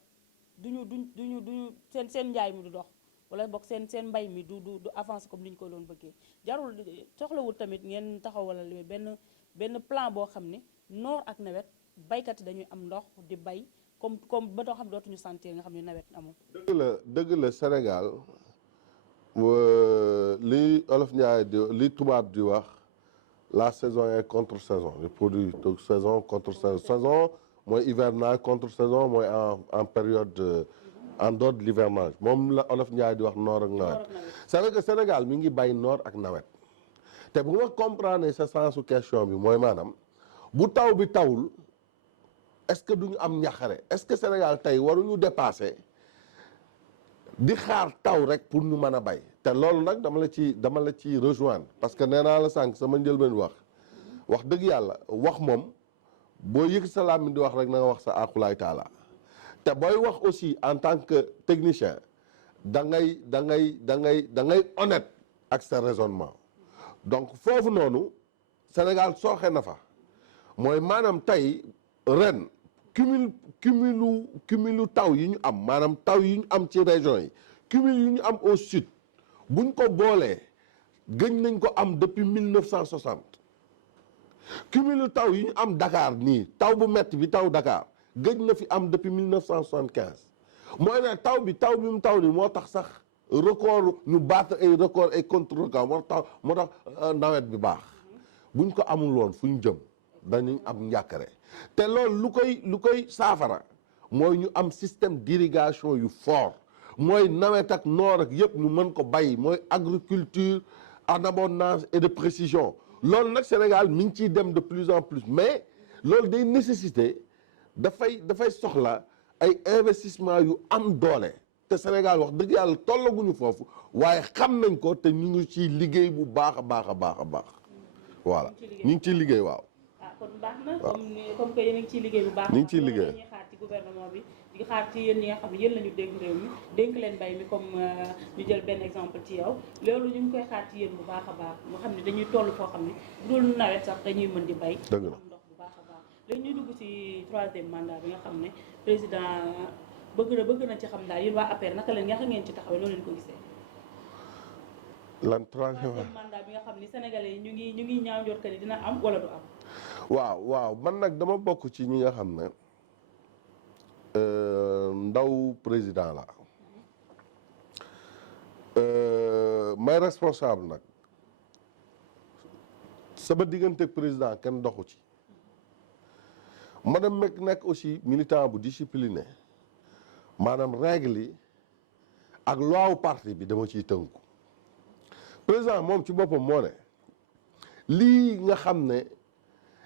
duñu seen njaay mi du dox. wala boog seen mbay mi du avancé comme ni ñu ko doon bëggee jarul soxlawul tamit ngeen taxawal benn plan boo xam ne noor ak nawet baykat yi dañuy am ndox di bay comme ba doo xam dootuñu sentir nga xam ne nawet amul. dëgg la Sénégal li olof Ndiaye li tubaab di wax la saison est contre saison les produits de saison contre saison mooy hivernage contre saison mooy en période en dehors de l'hivernage moom la Olof Njaay di wax noor ak nawet c'est vrai que Sénégal mi ngi bay noor ak nawet te bu ma comprendre sa sensu question bi mooy maanaam bu taw bi tawul est-ce que duñu am ñaxare est-ce que Sénégal tey waruñu dépasser di xaar taw rek pour ñu mën a bay te loolu nag dama la ci rejoindre parce que nee naa la sànq sama njëlbeen wax dëgg yàlla wax moom boo yëg sa làmmiñ di wax rek na nga wax sa aqulaay taala te booy wax aussi en tant que technicien da ngay honnête ak sa raisonnement donc foofu noonu Sénégal sooxe na fa mooy maanaam tey ren cumulu taw yi ñu am maanaam taw yi ñu am ci région yi cumul yi ñu am au sud buñ ko boolee gëj nañ ko am depuis 1960 cumulu taw yi ñu am Dakar nii taw bu metti bi taw Dakar gëj na fi am depuis 1975 mooy ne taw bi mu taw ni moo tax sax record ñu battre ay record ay contre record moo tax nawet bi baax buñ ko amul woon fu ñu jëm dañuy am njàkkare te loolu lu koy saafara mooy ñu am système d'irrigation yu fort mooy nawet ak noor ak yëpp ñu mën ko bay mooy agriculture en abondance et de précision loolu nag Sénégal mi ngi ciy dem de plus en plus mais loolu day nécessité dafay soxla ay investissement yu am doole te Sénégal wax dëgg yàlla tollaguñu foofu waaye xam nañ ko te ñu ngi ciy liggéey bu baax a baax voilà ñu ngi ciy liggéey waaw. kon baax na comme que yéen a ngi ciy liggéey bu baax. ñu ngi ciy liggéey ñuy xaar ci gouvernement bi di xaar ci yéen ñi nga xam ne yéen la ñu dénk réew mi dénk leen mbay mi comme ñu jël benn exemple ci yow loolu ñu ngi koy xaar ci yéen bu baax a baax nga xam ne dañuy toll foo xam ne bu dul nawet sax dañuy mën di bay. dëgg la am ndox bu baax a baax léegi ñuy dugg ci troisième mandat bi nga xam ne président bëgg na ci xam daal yéen waa APR naka leen nga xam ngeen ci taxawee loolu leen ko gisee. lan troisième mandat bi nga xam ni sénégalais yi ñu ngi ñaaw njort que ni dina am wala du am. waaw man nag dama bokk ci ñi nga xam ne ndaw président la may responsable nag sama diggante président kenn doxu ci madame Mek nekk aussi militant bu discipliné maanaam règle yi ak loi wu parti bi dama ciy tënku président moom ci boppam moo ne lii nga xam ne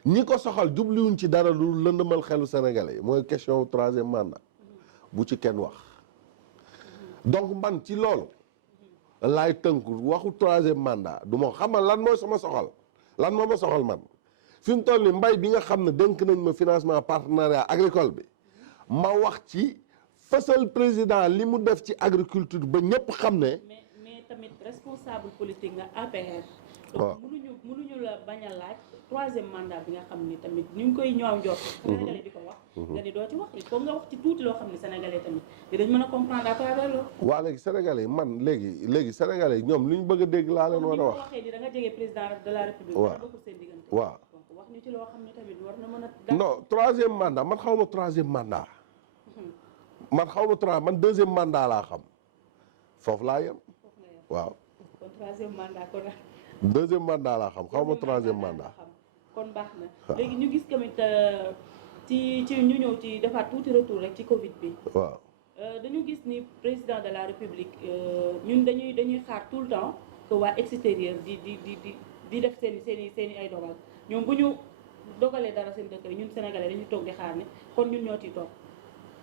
ñi ko soxal jubluwuñ ci dara lu lëndëmal xelu sénégalais yi mooy question troisième mandat bu ci kenn wax donc man ci loolu laay tënku waxu troisième mandat du ma xamal lan mooy sama soxal lan moo ma soxal man fi mu toll ni mbay bi nga xam ne dénk nañ ma financement partenariat agricole bi ma wax ci fësal président li mu def ci agriculture ba ñëpp xam ne mais tamit responsable politique nga APR. waaw mënuñu la bañ a laaj troisième mandat bi nga xam ni tamit ñu ngi koy ñëwaam jot. Sénégalais di ko wax. nga ni doo ci wax il faut nga wax ci tuuti loo xam ne sénégalais tamit dañ mën a comprendre à travers loolu. waa léegi sénégalais man léegi sénégalais yi ñoom li ñu bëgg a dégg laa leen war a wax. waxee ni da nga jege président de la république. waaw bokkul seen diggante. waaw donc wax ñu ci loo xam ne tamit war na mën a. non troisième mandat man xaw ma troisième mandat. man deuxième mandat laa xam foofu laa yem. waaw. kon troisième mandat kon. deuxième mandat laa xam xaw ma troisième mandat. kon baax na léegi ñu gis tamit ci ñu ñëw ci defaat tuuti retour rek ci Covid bi. waaw. dañu gis ni président de la république ñun dañuy xaar tout le temps que waa extérieur di def seen i ay dogal ñoom bu ñu dogalee dara seen dëkk ñun sénégalais dañuy toog di xaar ne kon ñun ñoo ciy toog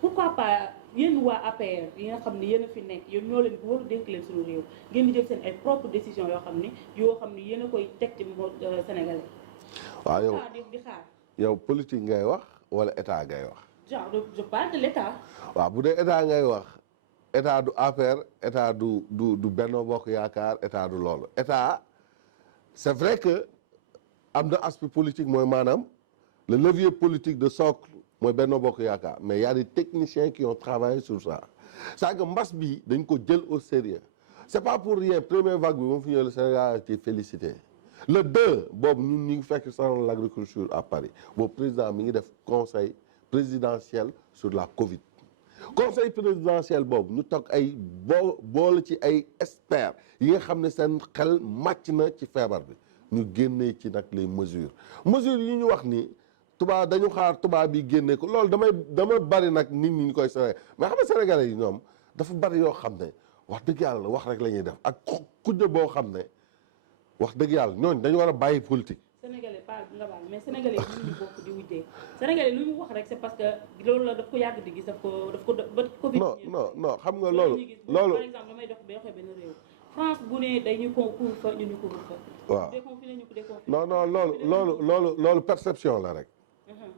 pourquoi pas yéen waa APR yi nga xam ne yéen a fi nekk yéen ñoo leen wóolu dénk leen suñu réew ngeen di jël seen ay propre décision yoo xam ni yéen a koy teg ci sénégalais. waaw yow di xaar. yow politique ngay wax wala état ngay wax. genre je parle de l'état. waaw bu dee état ngay wax état du APR état du Benno Bokk Yaakaar état du loolu état c'est vrai que am na aspect politique mooy maanaam le levier politique de socle mooy Benno Bokk Yaakaar mais y a des techniciens qui ont travaillé sur ça c'est que mbas bi dañ ko jël au sérieux c'est pas pour rien première vague bi moom fi ñëw le Sénégal a été félicité le 2 boobu ñun ñu ngi fekk salon de l'agriculture à Paris boobu président mi ngi def conseil présidentiel sur la Covid conseil présidentiel boobu ñu toog ay boole ci ay experts yi nga xam ne seen xel màcc na ci feebar bi ñu génnee ci nag les mesures yi ñu wax ni dañu xaar tubaab bi génne ko loolu dama bari nag nit ñi ñu koy sore mais xam nga sénégalais yi ñoom dafa bari yoo xam ne wax dëgg yàlla wax rek la ñuy def ak kujje boo xam ne wax dëgg yàlla ñooñu dañu war a bàyyi politique. Sénégalais pas nga baal mais Sénégalais yi ñu bokk di wujjee Sénégalais lu mu wax rek c'est parce que loolu la daf ko yàgg di gis daf ko ba Covid. non xam nga loolu par exemple damay dox ba waxee benn réew France bu ne dañuy couvre fa ñun ñu couvre fa. waaw déconfiné ñu ko déconfiné. non loolu perception la rek.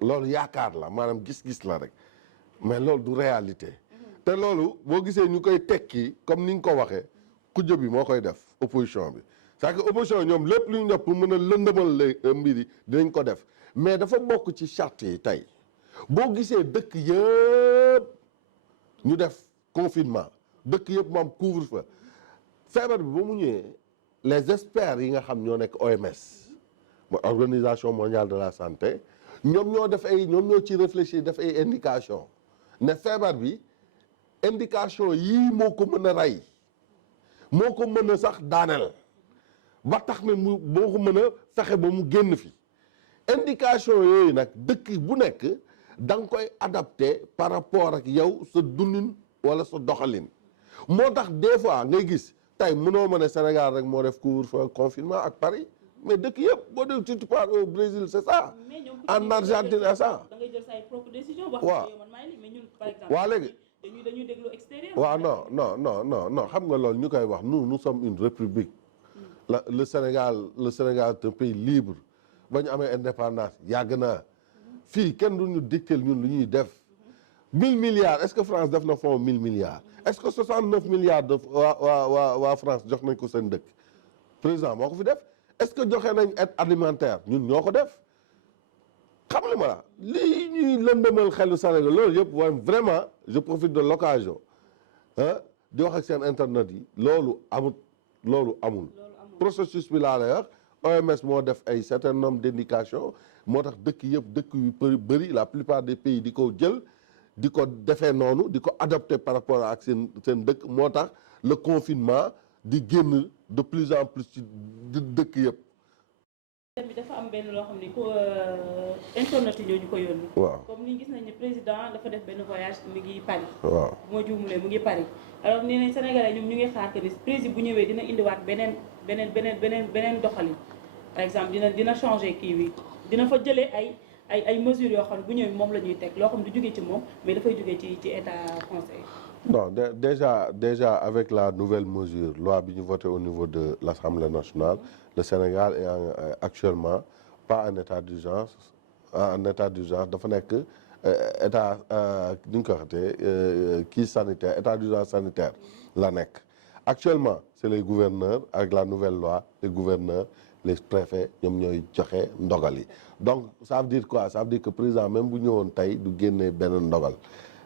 loolu yaakaar la maanaam gis-gis la rek mais loolu du réalité. te loolu boo gisee ñu koy tekki comme ni nga ko waxee kujje bi moo koy def opposition bi. c'est-à-dire que opposition ñoom lépp lu ñu def pour mën a lëndëmal mbir yi dinañ ko def mais dafa bokk ci charte yi tey boo gisee dëkk yëpp ñu def confinement dëkk yëpp moom couvre-feu feebar bi ba mu ñëwee les experts yi nga xam ñoo nekk OMS mooy organisation mondiale de la santé ñoom ñoo ci réfléchir def ay indication ne feebar bi indication yii moo ko mën a rey moo ko mën a sax daaneel ba tax ne mu boo ko mën a fexe ba mu génn fi indication yooyu nag dëkk bu nekk da nga koy adapté par rapport ak yow sa dundin wala sa doxalin moo tax des fois ngay gis tey mënoo ma ne Sénégal rek moo def couvre-feu confinement ak Paris mais dëkk yëpp boo dégg tu parles au Brésil c'est ça en Argentine c'est ça da ngay jël say propre décision waaw mais ñun par exemple waaw léegi dañuy déglu extérieur waaw non xam nga loolu ñu koy wax nous sommes une république le Sénégal est un pays libre ba ñu amee indépendance yàgg na fii kenn du ñu dictel ñun lu ñuy def 1000 milliards est-ce que France def na fonds 1000 milliards est-ce que 69 milliards de waa France jox nañ ko seen dëkk président moo ko fi def est-ce que joxe nañ aide alimentaire ñun ñoo ko def xam nga ma la lii ñuy lëndëmal xelu Sénégal loolu yëpp vraiment je profite de l'occasion di wax ak seen internet yi loolu amul processus bi laa lay wax OMS moo def ay certain nombre d'indications moo tax dëkk yëpp dëkk yu bëri la plupart des pays di ko jël di ko defee noonu di ko adopté par rapport ak seen dëkk moo tax le confinement di génn de plus en plus ci dëkk yëpp. bi dafa am benn loo xam ne ko internet yi ñoo ñu ko yónni. waaw comme ni gis nañ ne président dafa def benn voyage mi ngi Paris. waaw moo juumulee mu ngi Paris alors nee nañ Sénégalais ñoom ñu ngi xaar que ni président bu ñëwee dina indiwaat beneen doxalin par exemple dina changer kii bi dina fa jëlee ay mesures yoo xam ne bu ñëwee moom la ñuy teg loo xam ne du jógee ci moom mais dafay jógee ci état français. non déjà avec la nouvelle mesure loi bi ñu voté au niveau de l'Assemblée nationale le Sénégal est actuellement pas en état d'urgence dafa nekk état ni ñu ko waxatee kii sanitaire état d'urgence sanitaire la nekk actuellement c'est les gouverneurs avec la nouvelle loi les gouverneurs les préfets ñoom ñooy joxe ndogal yi donc ça veut dire quoi ça veut dire que président même bu ñëwoon tey du génne benn ndogal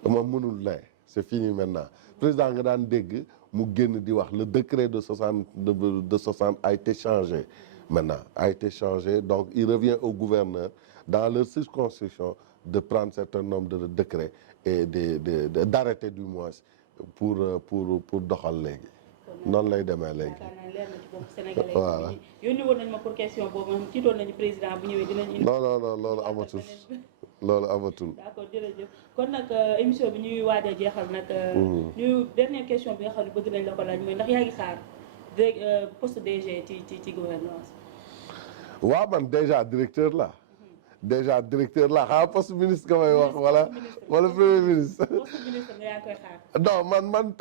moom mënul ne c'est fini maintenant président nga daan dégg mu génn di wax le décret de 60 a été changé maintenant a été changé donc il revient aux gouverneurs dans leur circonscription de prendre certain nombre de décrets et d'arrêter du moins pour doxal léegi noonu lay demee léegi. voilà yónni woon nañ ma pour question boobu moom tiitoon nañu président bu ñëwee dinañ indi. non loolu amatul loolu amatul. d'accord jërëjëf kon nag émission bi ñuy waaj a jeexal nag. ñu dernière question bi nga xam ne bëgg nañ la ko laaj mooy ndax yaa ngi xaar poste DG ci gouvernance. waaw man déjà directeur la. xanaa poste ministre nga may wax wala premier ministre. poste ministre nga yaa ngi koy xaar. non man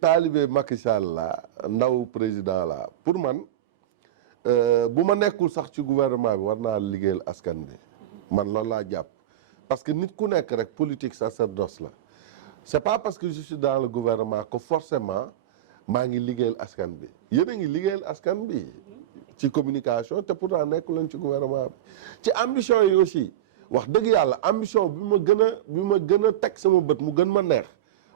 taalibe Macky Sall la ndaw président la pour man bu ma nekkul sax ci gouvernement bi war naa liggéeyal askan bi man loolu laa jàpp parce que nit ku nekk rek politique sacerdoce la c'est pas parce que je suis dans le gouvernement que forcément maa ngi liggéeyal askan bi yéen a ngi liggéeyal askan bi ci communication te pourtant nekku leen ci gouvernement bi ci ambition yi aussi wax dëgg yàlla ambition bi ma gën a teg sama bët mu gën ma neex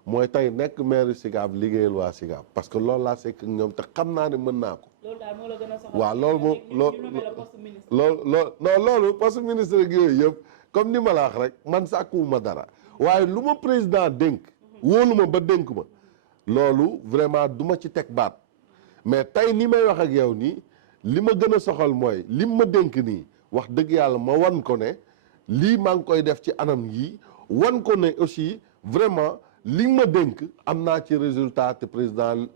mooy tey nekk maire Sicap liggéeyal waa Sicap parce que loolu laa sekk ñoom te xam naa ne mën naa ko. loolu daal moo la gën a soxla. waaw loolu moom loolu poste ministre ak yooyu yëpp comme ni ma la wax rek man sàkkuwuma dara waaye lu ma président dénk wóolu ma ba dénk ma loolu vraiment du ma ci teg baat mais tey ni may wax ak yow nii li ma gën a soxal mooy lim ma dénk nii wax dëgg yàlla ma wan ko ne lii maa ngi koy def ci anam yii wan ko ne aussi vraiment li nga ma dénk am naa ci résultat te président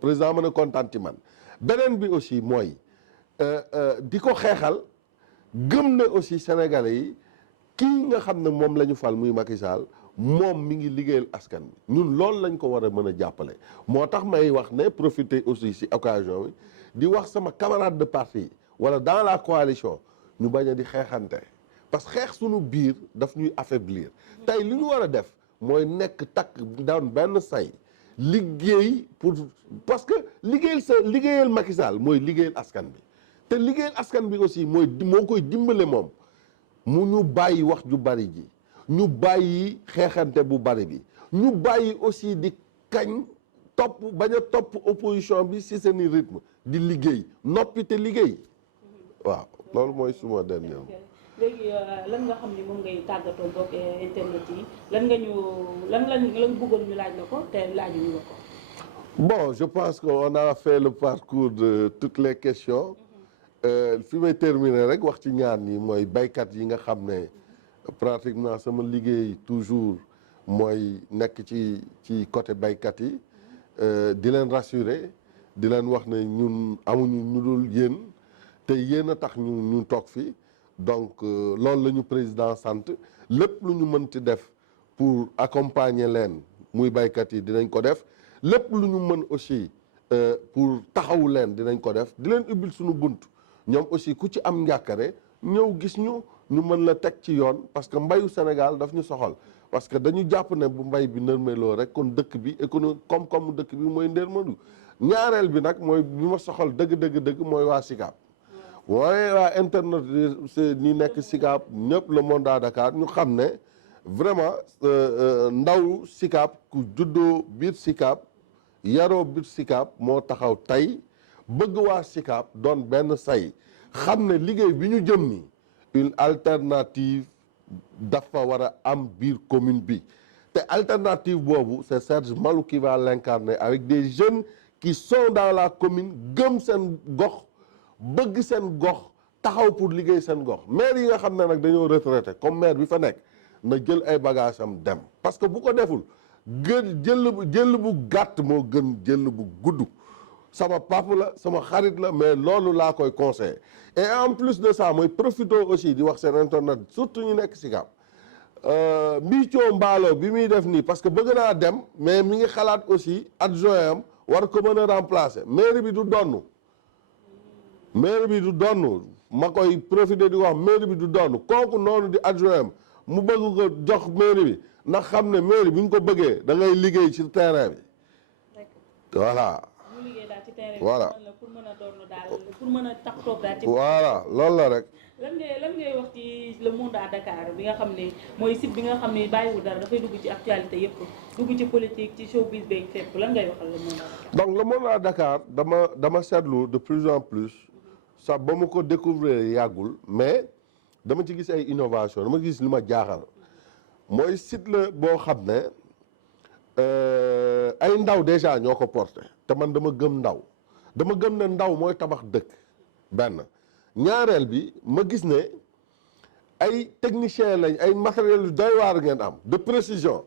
président mën a kontaan ci man. beneen bi aussi mooy di ko xeexal gëm ne aussi sénégalais yi kii nga xam ne moom la ñu fal muy Macky Sall moom mi ngi liggéeyal askan bi ñun loolu lañ ko war a mën a jàppale. moo tax may wax ne profiter aussi si occasion bi di wax sama camarade de parti wala dans la coalition ñu bañ a di xeexante parce que xeex suñu biir daf ñuy affaiblir. tey li ñu war a def mooy nekk takk doon benn say liggéey pour parce que liggéeyal Macky Sall mooy liggéeyal askan bi te liggéeyal askan bi aussi moo koy dimbale moom mu ñu bàyyi wax ju bari ji ñu bàyyi xeexante bu bari bi ñu bàyyi aussi di kañ bañ a topp opposition bi si seeni rythme di liggéey noppi te liggéey waaw loolu mooy suma dernier. léegi lan nga xam ni moom ngay tàggatoo mbokk internet yi lan bëggoon ñu laaj la ko te laajuñu la ko. Bon, je pense qu'on a fait le parcours de toutes les questions. fi may terminer rek wax ci ñaar ñi mooy baykat yi nga xam ne pratiquement sama liggéey toujours mooy nekk ci côté baykat yi di leen rassurer di leen wax ne ñun amuñu ñu dul yéen te yéen a tax ñu toog fi donc loolu la ñu président sant lépp lu ñu mënti def pour accompagner leen muy baykat yi dinañ ko def lépp lu ñu mën aussi pour taxawu leen dinañ ko def di leen ubbil suñu bunt ñoom aussi ku ci am njàkkare ñëw gis ñu mën la teg ci yoon parce que mbayu Sénégal daf ñu soxal parce que dañu jàpp ne bu mbay bi ndërmeloo rek kon dëkk bi économie koom-koomu dëkk bi mooy ndërmelu ñaareel bi nag mooy bi ma soxal dëgg mooy waa SICAP waaye waa internet ñi nekk SICAP ñëpp le monde à Dakar ñu xam ne vraiment ndaw SICAP ku juddoo biir SICAP yaroo biir SICAP moo taxaw tey bëgg waa SICAP doon benn say xam ne liggéey bi ñu jëm ni une alternative dafa war a am biir commune bi te alternative boobu c'est Serge Malou qui va l'incarner avec des jeunes qui sont dans la commune gëm seen gox bëgg seen gox taxaw pour liggéey seen gox maire yi nga xam ne nag dañoo retraité comme maire bi fa nekk na jël ay bagages am dem parce que bu ko deful jël bu gàtt moo gën jël bu gudd sama papa la sama xarit la mais loolu laa koy conseillé et en plus de ça mooy profité aussi di wax seen internet surtout ñu nekk SICAP Mbicoo Mballo bi muy def nii parce que bëgg naa dem mais mi ngi xalaat aussi adjoint am war ko mën a remplacer mairie bi du donn ma koy profité di wax mairie bi du donn kooku noonu di adjoint am mu bëgg ko jox mairie bi ndax xam ne mairie bi ñu ko bëggee da ngay liggéey ci terrain bi voilà voilà loolu la rek. lan ngay wax ci le monde à Dakar bi nga xam ne mooy site bi nga xam ne bàyyiwul dara dafay dugg ci actualité yëpp dugg ci politique ci showbiz beeg fépp lan ngay waxal le monde à Dakar. donc le monde à Dakar dama seetlu de plus en plus sax ba ma ko découvrir yàggul mais dama ci gis ay innovation dama gis li ma jaaxal mooy site la boo xam ne ay ndaw déjà ñoo ko porté te man dama gëm ne ndaw mooy tabax dëkk benn ñaareel bi ma gis ne ay technicien lañ ay matériel yu doy waar ngeen am de précision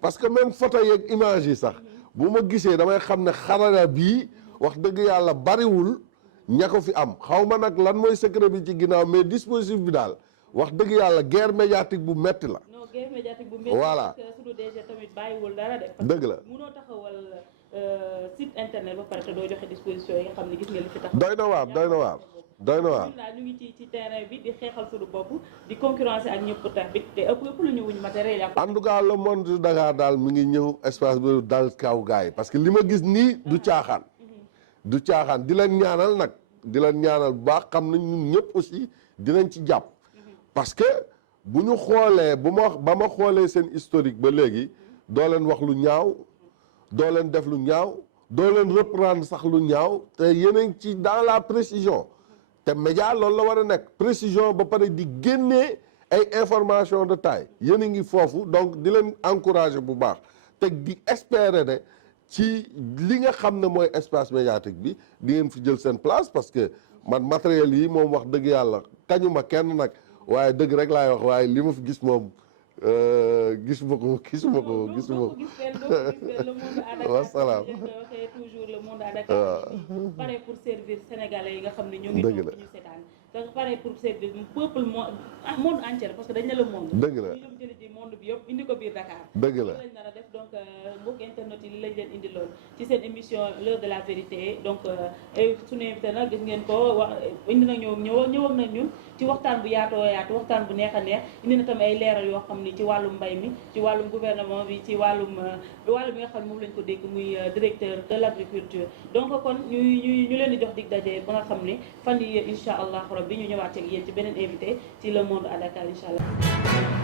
parce que même photo yeeg image yi sax bu ma gisee damay xam ne xarala bii wax dëgg yàlla bariwul ña ko fi am xaw ma nag lan mooy secret bi ci ginnaaw mais dispositif bi daal wax dëgg yàlla guerre médiatique bu metti la. non guerre médiatique bu metti. voilà parce que suñu DG tamit bàyyiwul dara de. dëgg la munoo taxawal site internet ba pare te doo joxe disposition yi nga xam ne gis nga li fi tax. doy na waar ñu ngi ci terrain bi di xeexal suñu bopp di concurrencer ak ñëpp tamit te ëpp lu ñu wuñ matériel yi. en tout cas le monde de Dakar daal mi ngi ñëw espace bi dal kaw gars yi parce que li ma gis nii du caaxaan. du caaxaan di leen ñaanal nag di leen ñaanal bu baax xam nañ ñun ñëpp aussi dinañ ci jàpp parce que bu ñu xoolee ba ma xoolee seen historique ba léegi doo leen wax lu ñaaw doo leen def lu ñaaw doo leen reprendre sax lu ñaaw te yéen ci dans la précision te média loolu la war a nekk précision ba pare di génnee ay information de taille yéen a ngi foofu donc di leen encourager bu baax te di espérer ne ci li nga xam ne mooy espace médiatique bi di ngeen fi jël seen place parce que man matériel yi moom wax dëgg yàlla kañu ma kenn nag waaye dëgg rek laay wax waaye li ma fi gis moom gisuma ko. Wasalaam. toujours le monde à Dakar. pare pour servir sénégalais yi nga xam ne ñu ngi toog ñu seetaan te pare pour servir peuple monde entier parce que dañ ne le monde. dëgg la ñu dem jëli ji monde bi yëpp indi ko biir Dakar. dëgg la lañ nar a def donc mbokk internet yi li lañ leen indi lool ci seen émission l'heure de la vérité donc suñu invité nag gis ngeen ko wax indi na ñëwoon na ñun ci waxtaan bu yaatoo yaatu waxtaan bu neex a neex indi na tam ay leeral yoo xam ni ci wàllum mbay mi ci wàllum gouvernement bi ci wàllum bi nga xam ne moom lañ ko dégg muy directeur de l'agriculture donc kon ñu leen di jox dig daje ba nga xam ne fan yi incha allah rabbi ñu ñëwaat ak yéen ci beneen invité ci le monde à Dakar incha allah.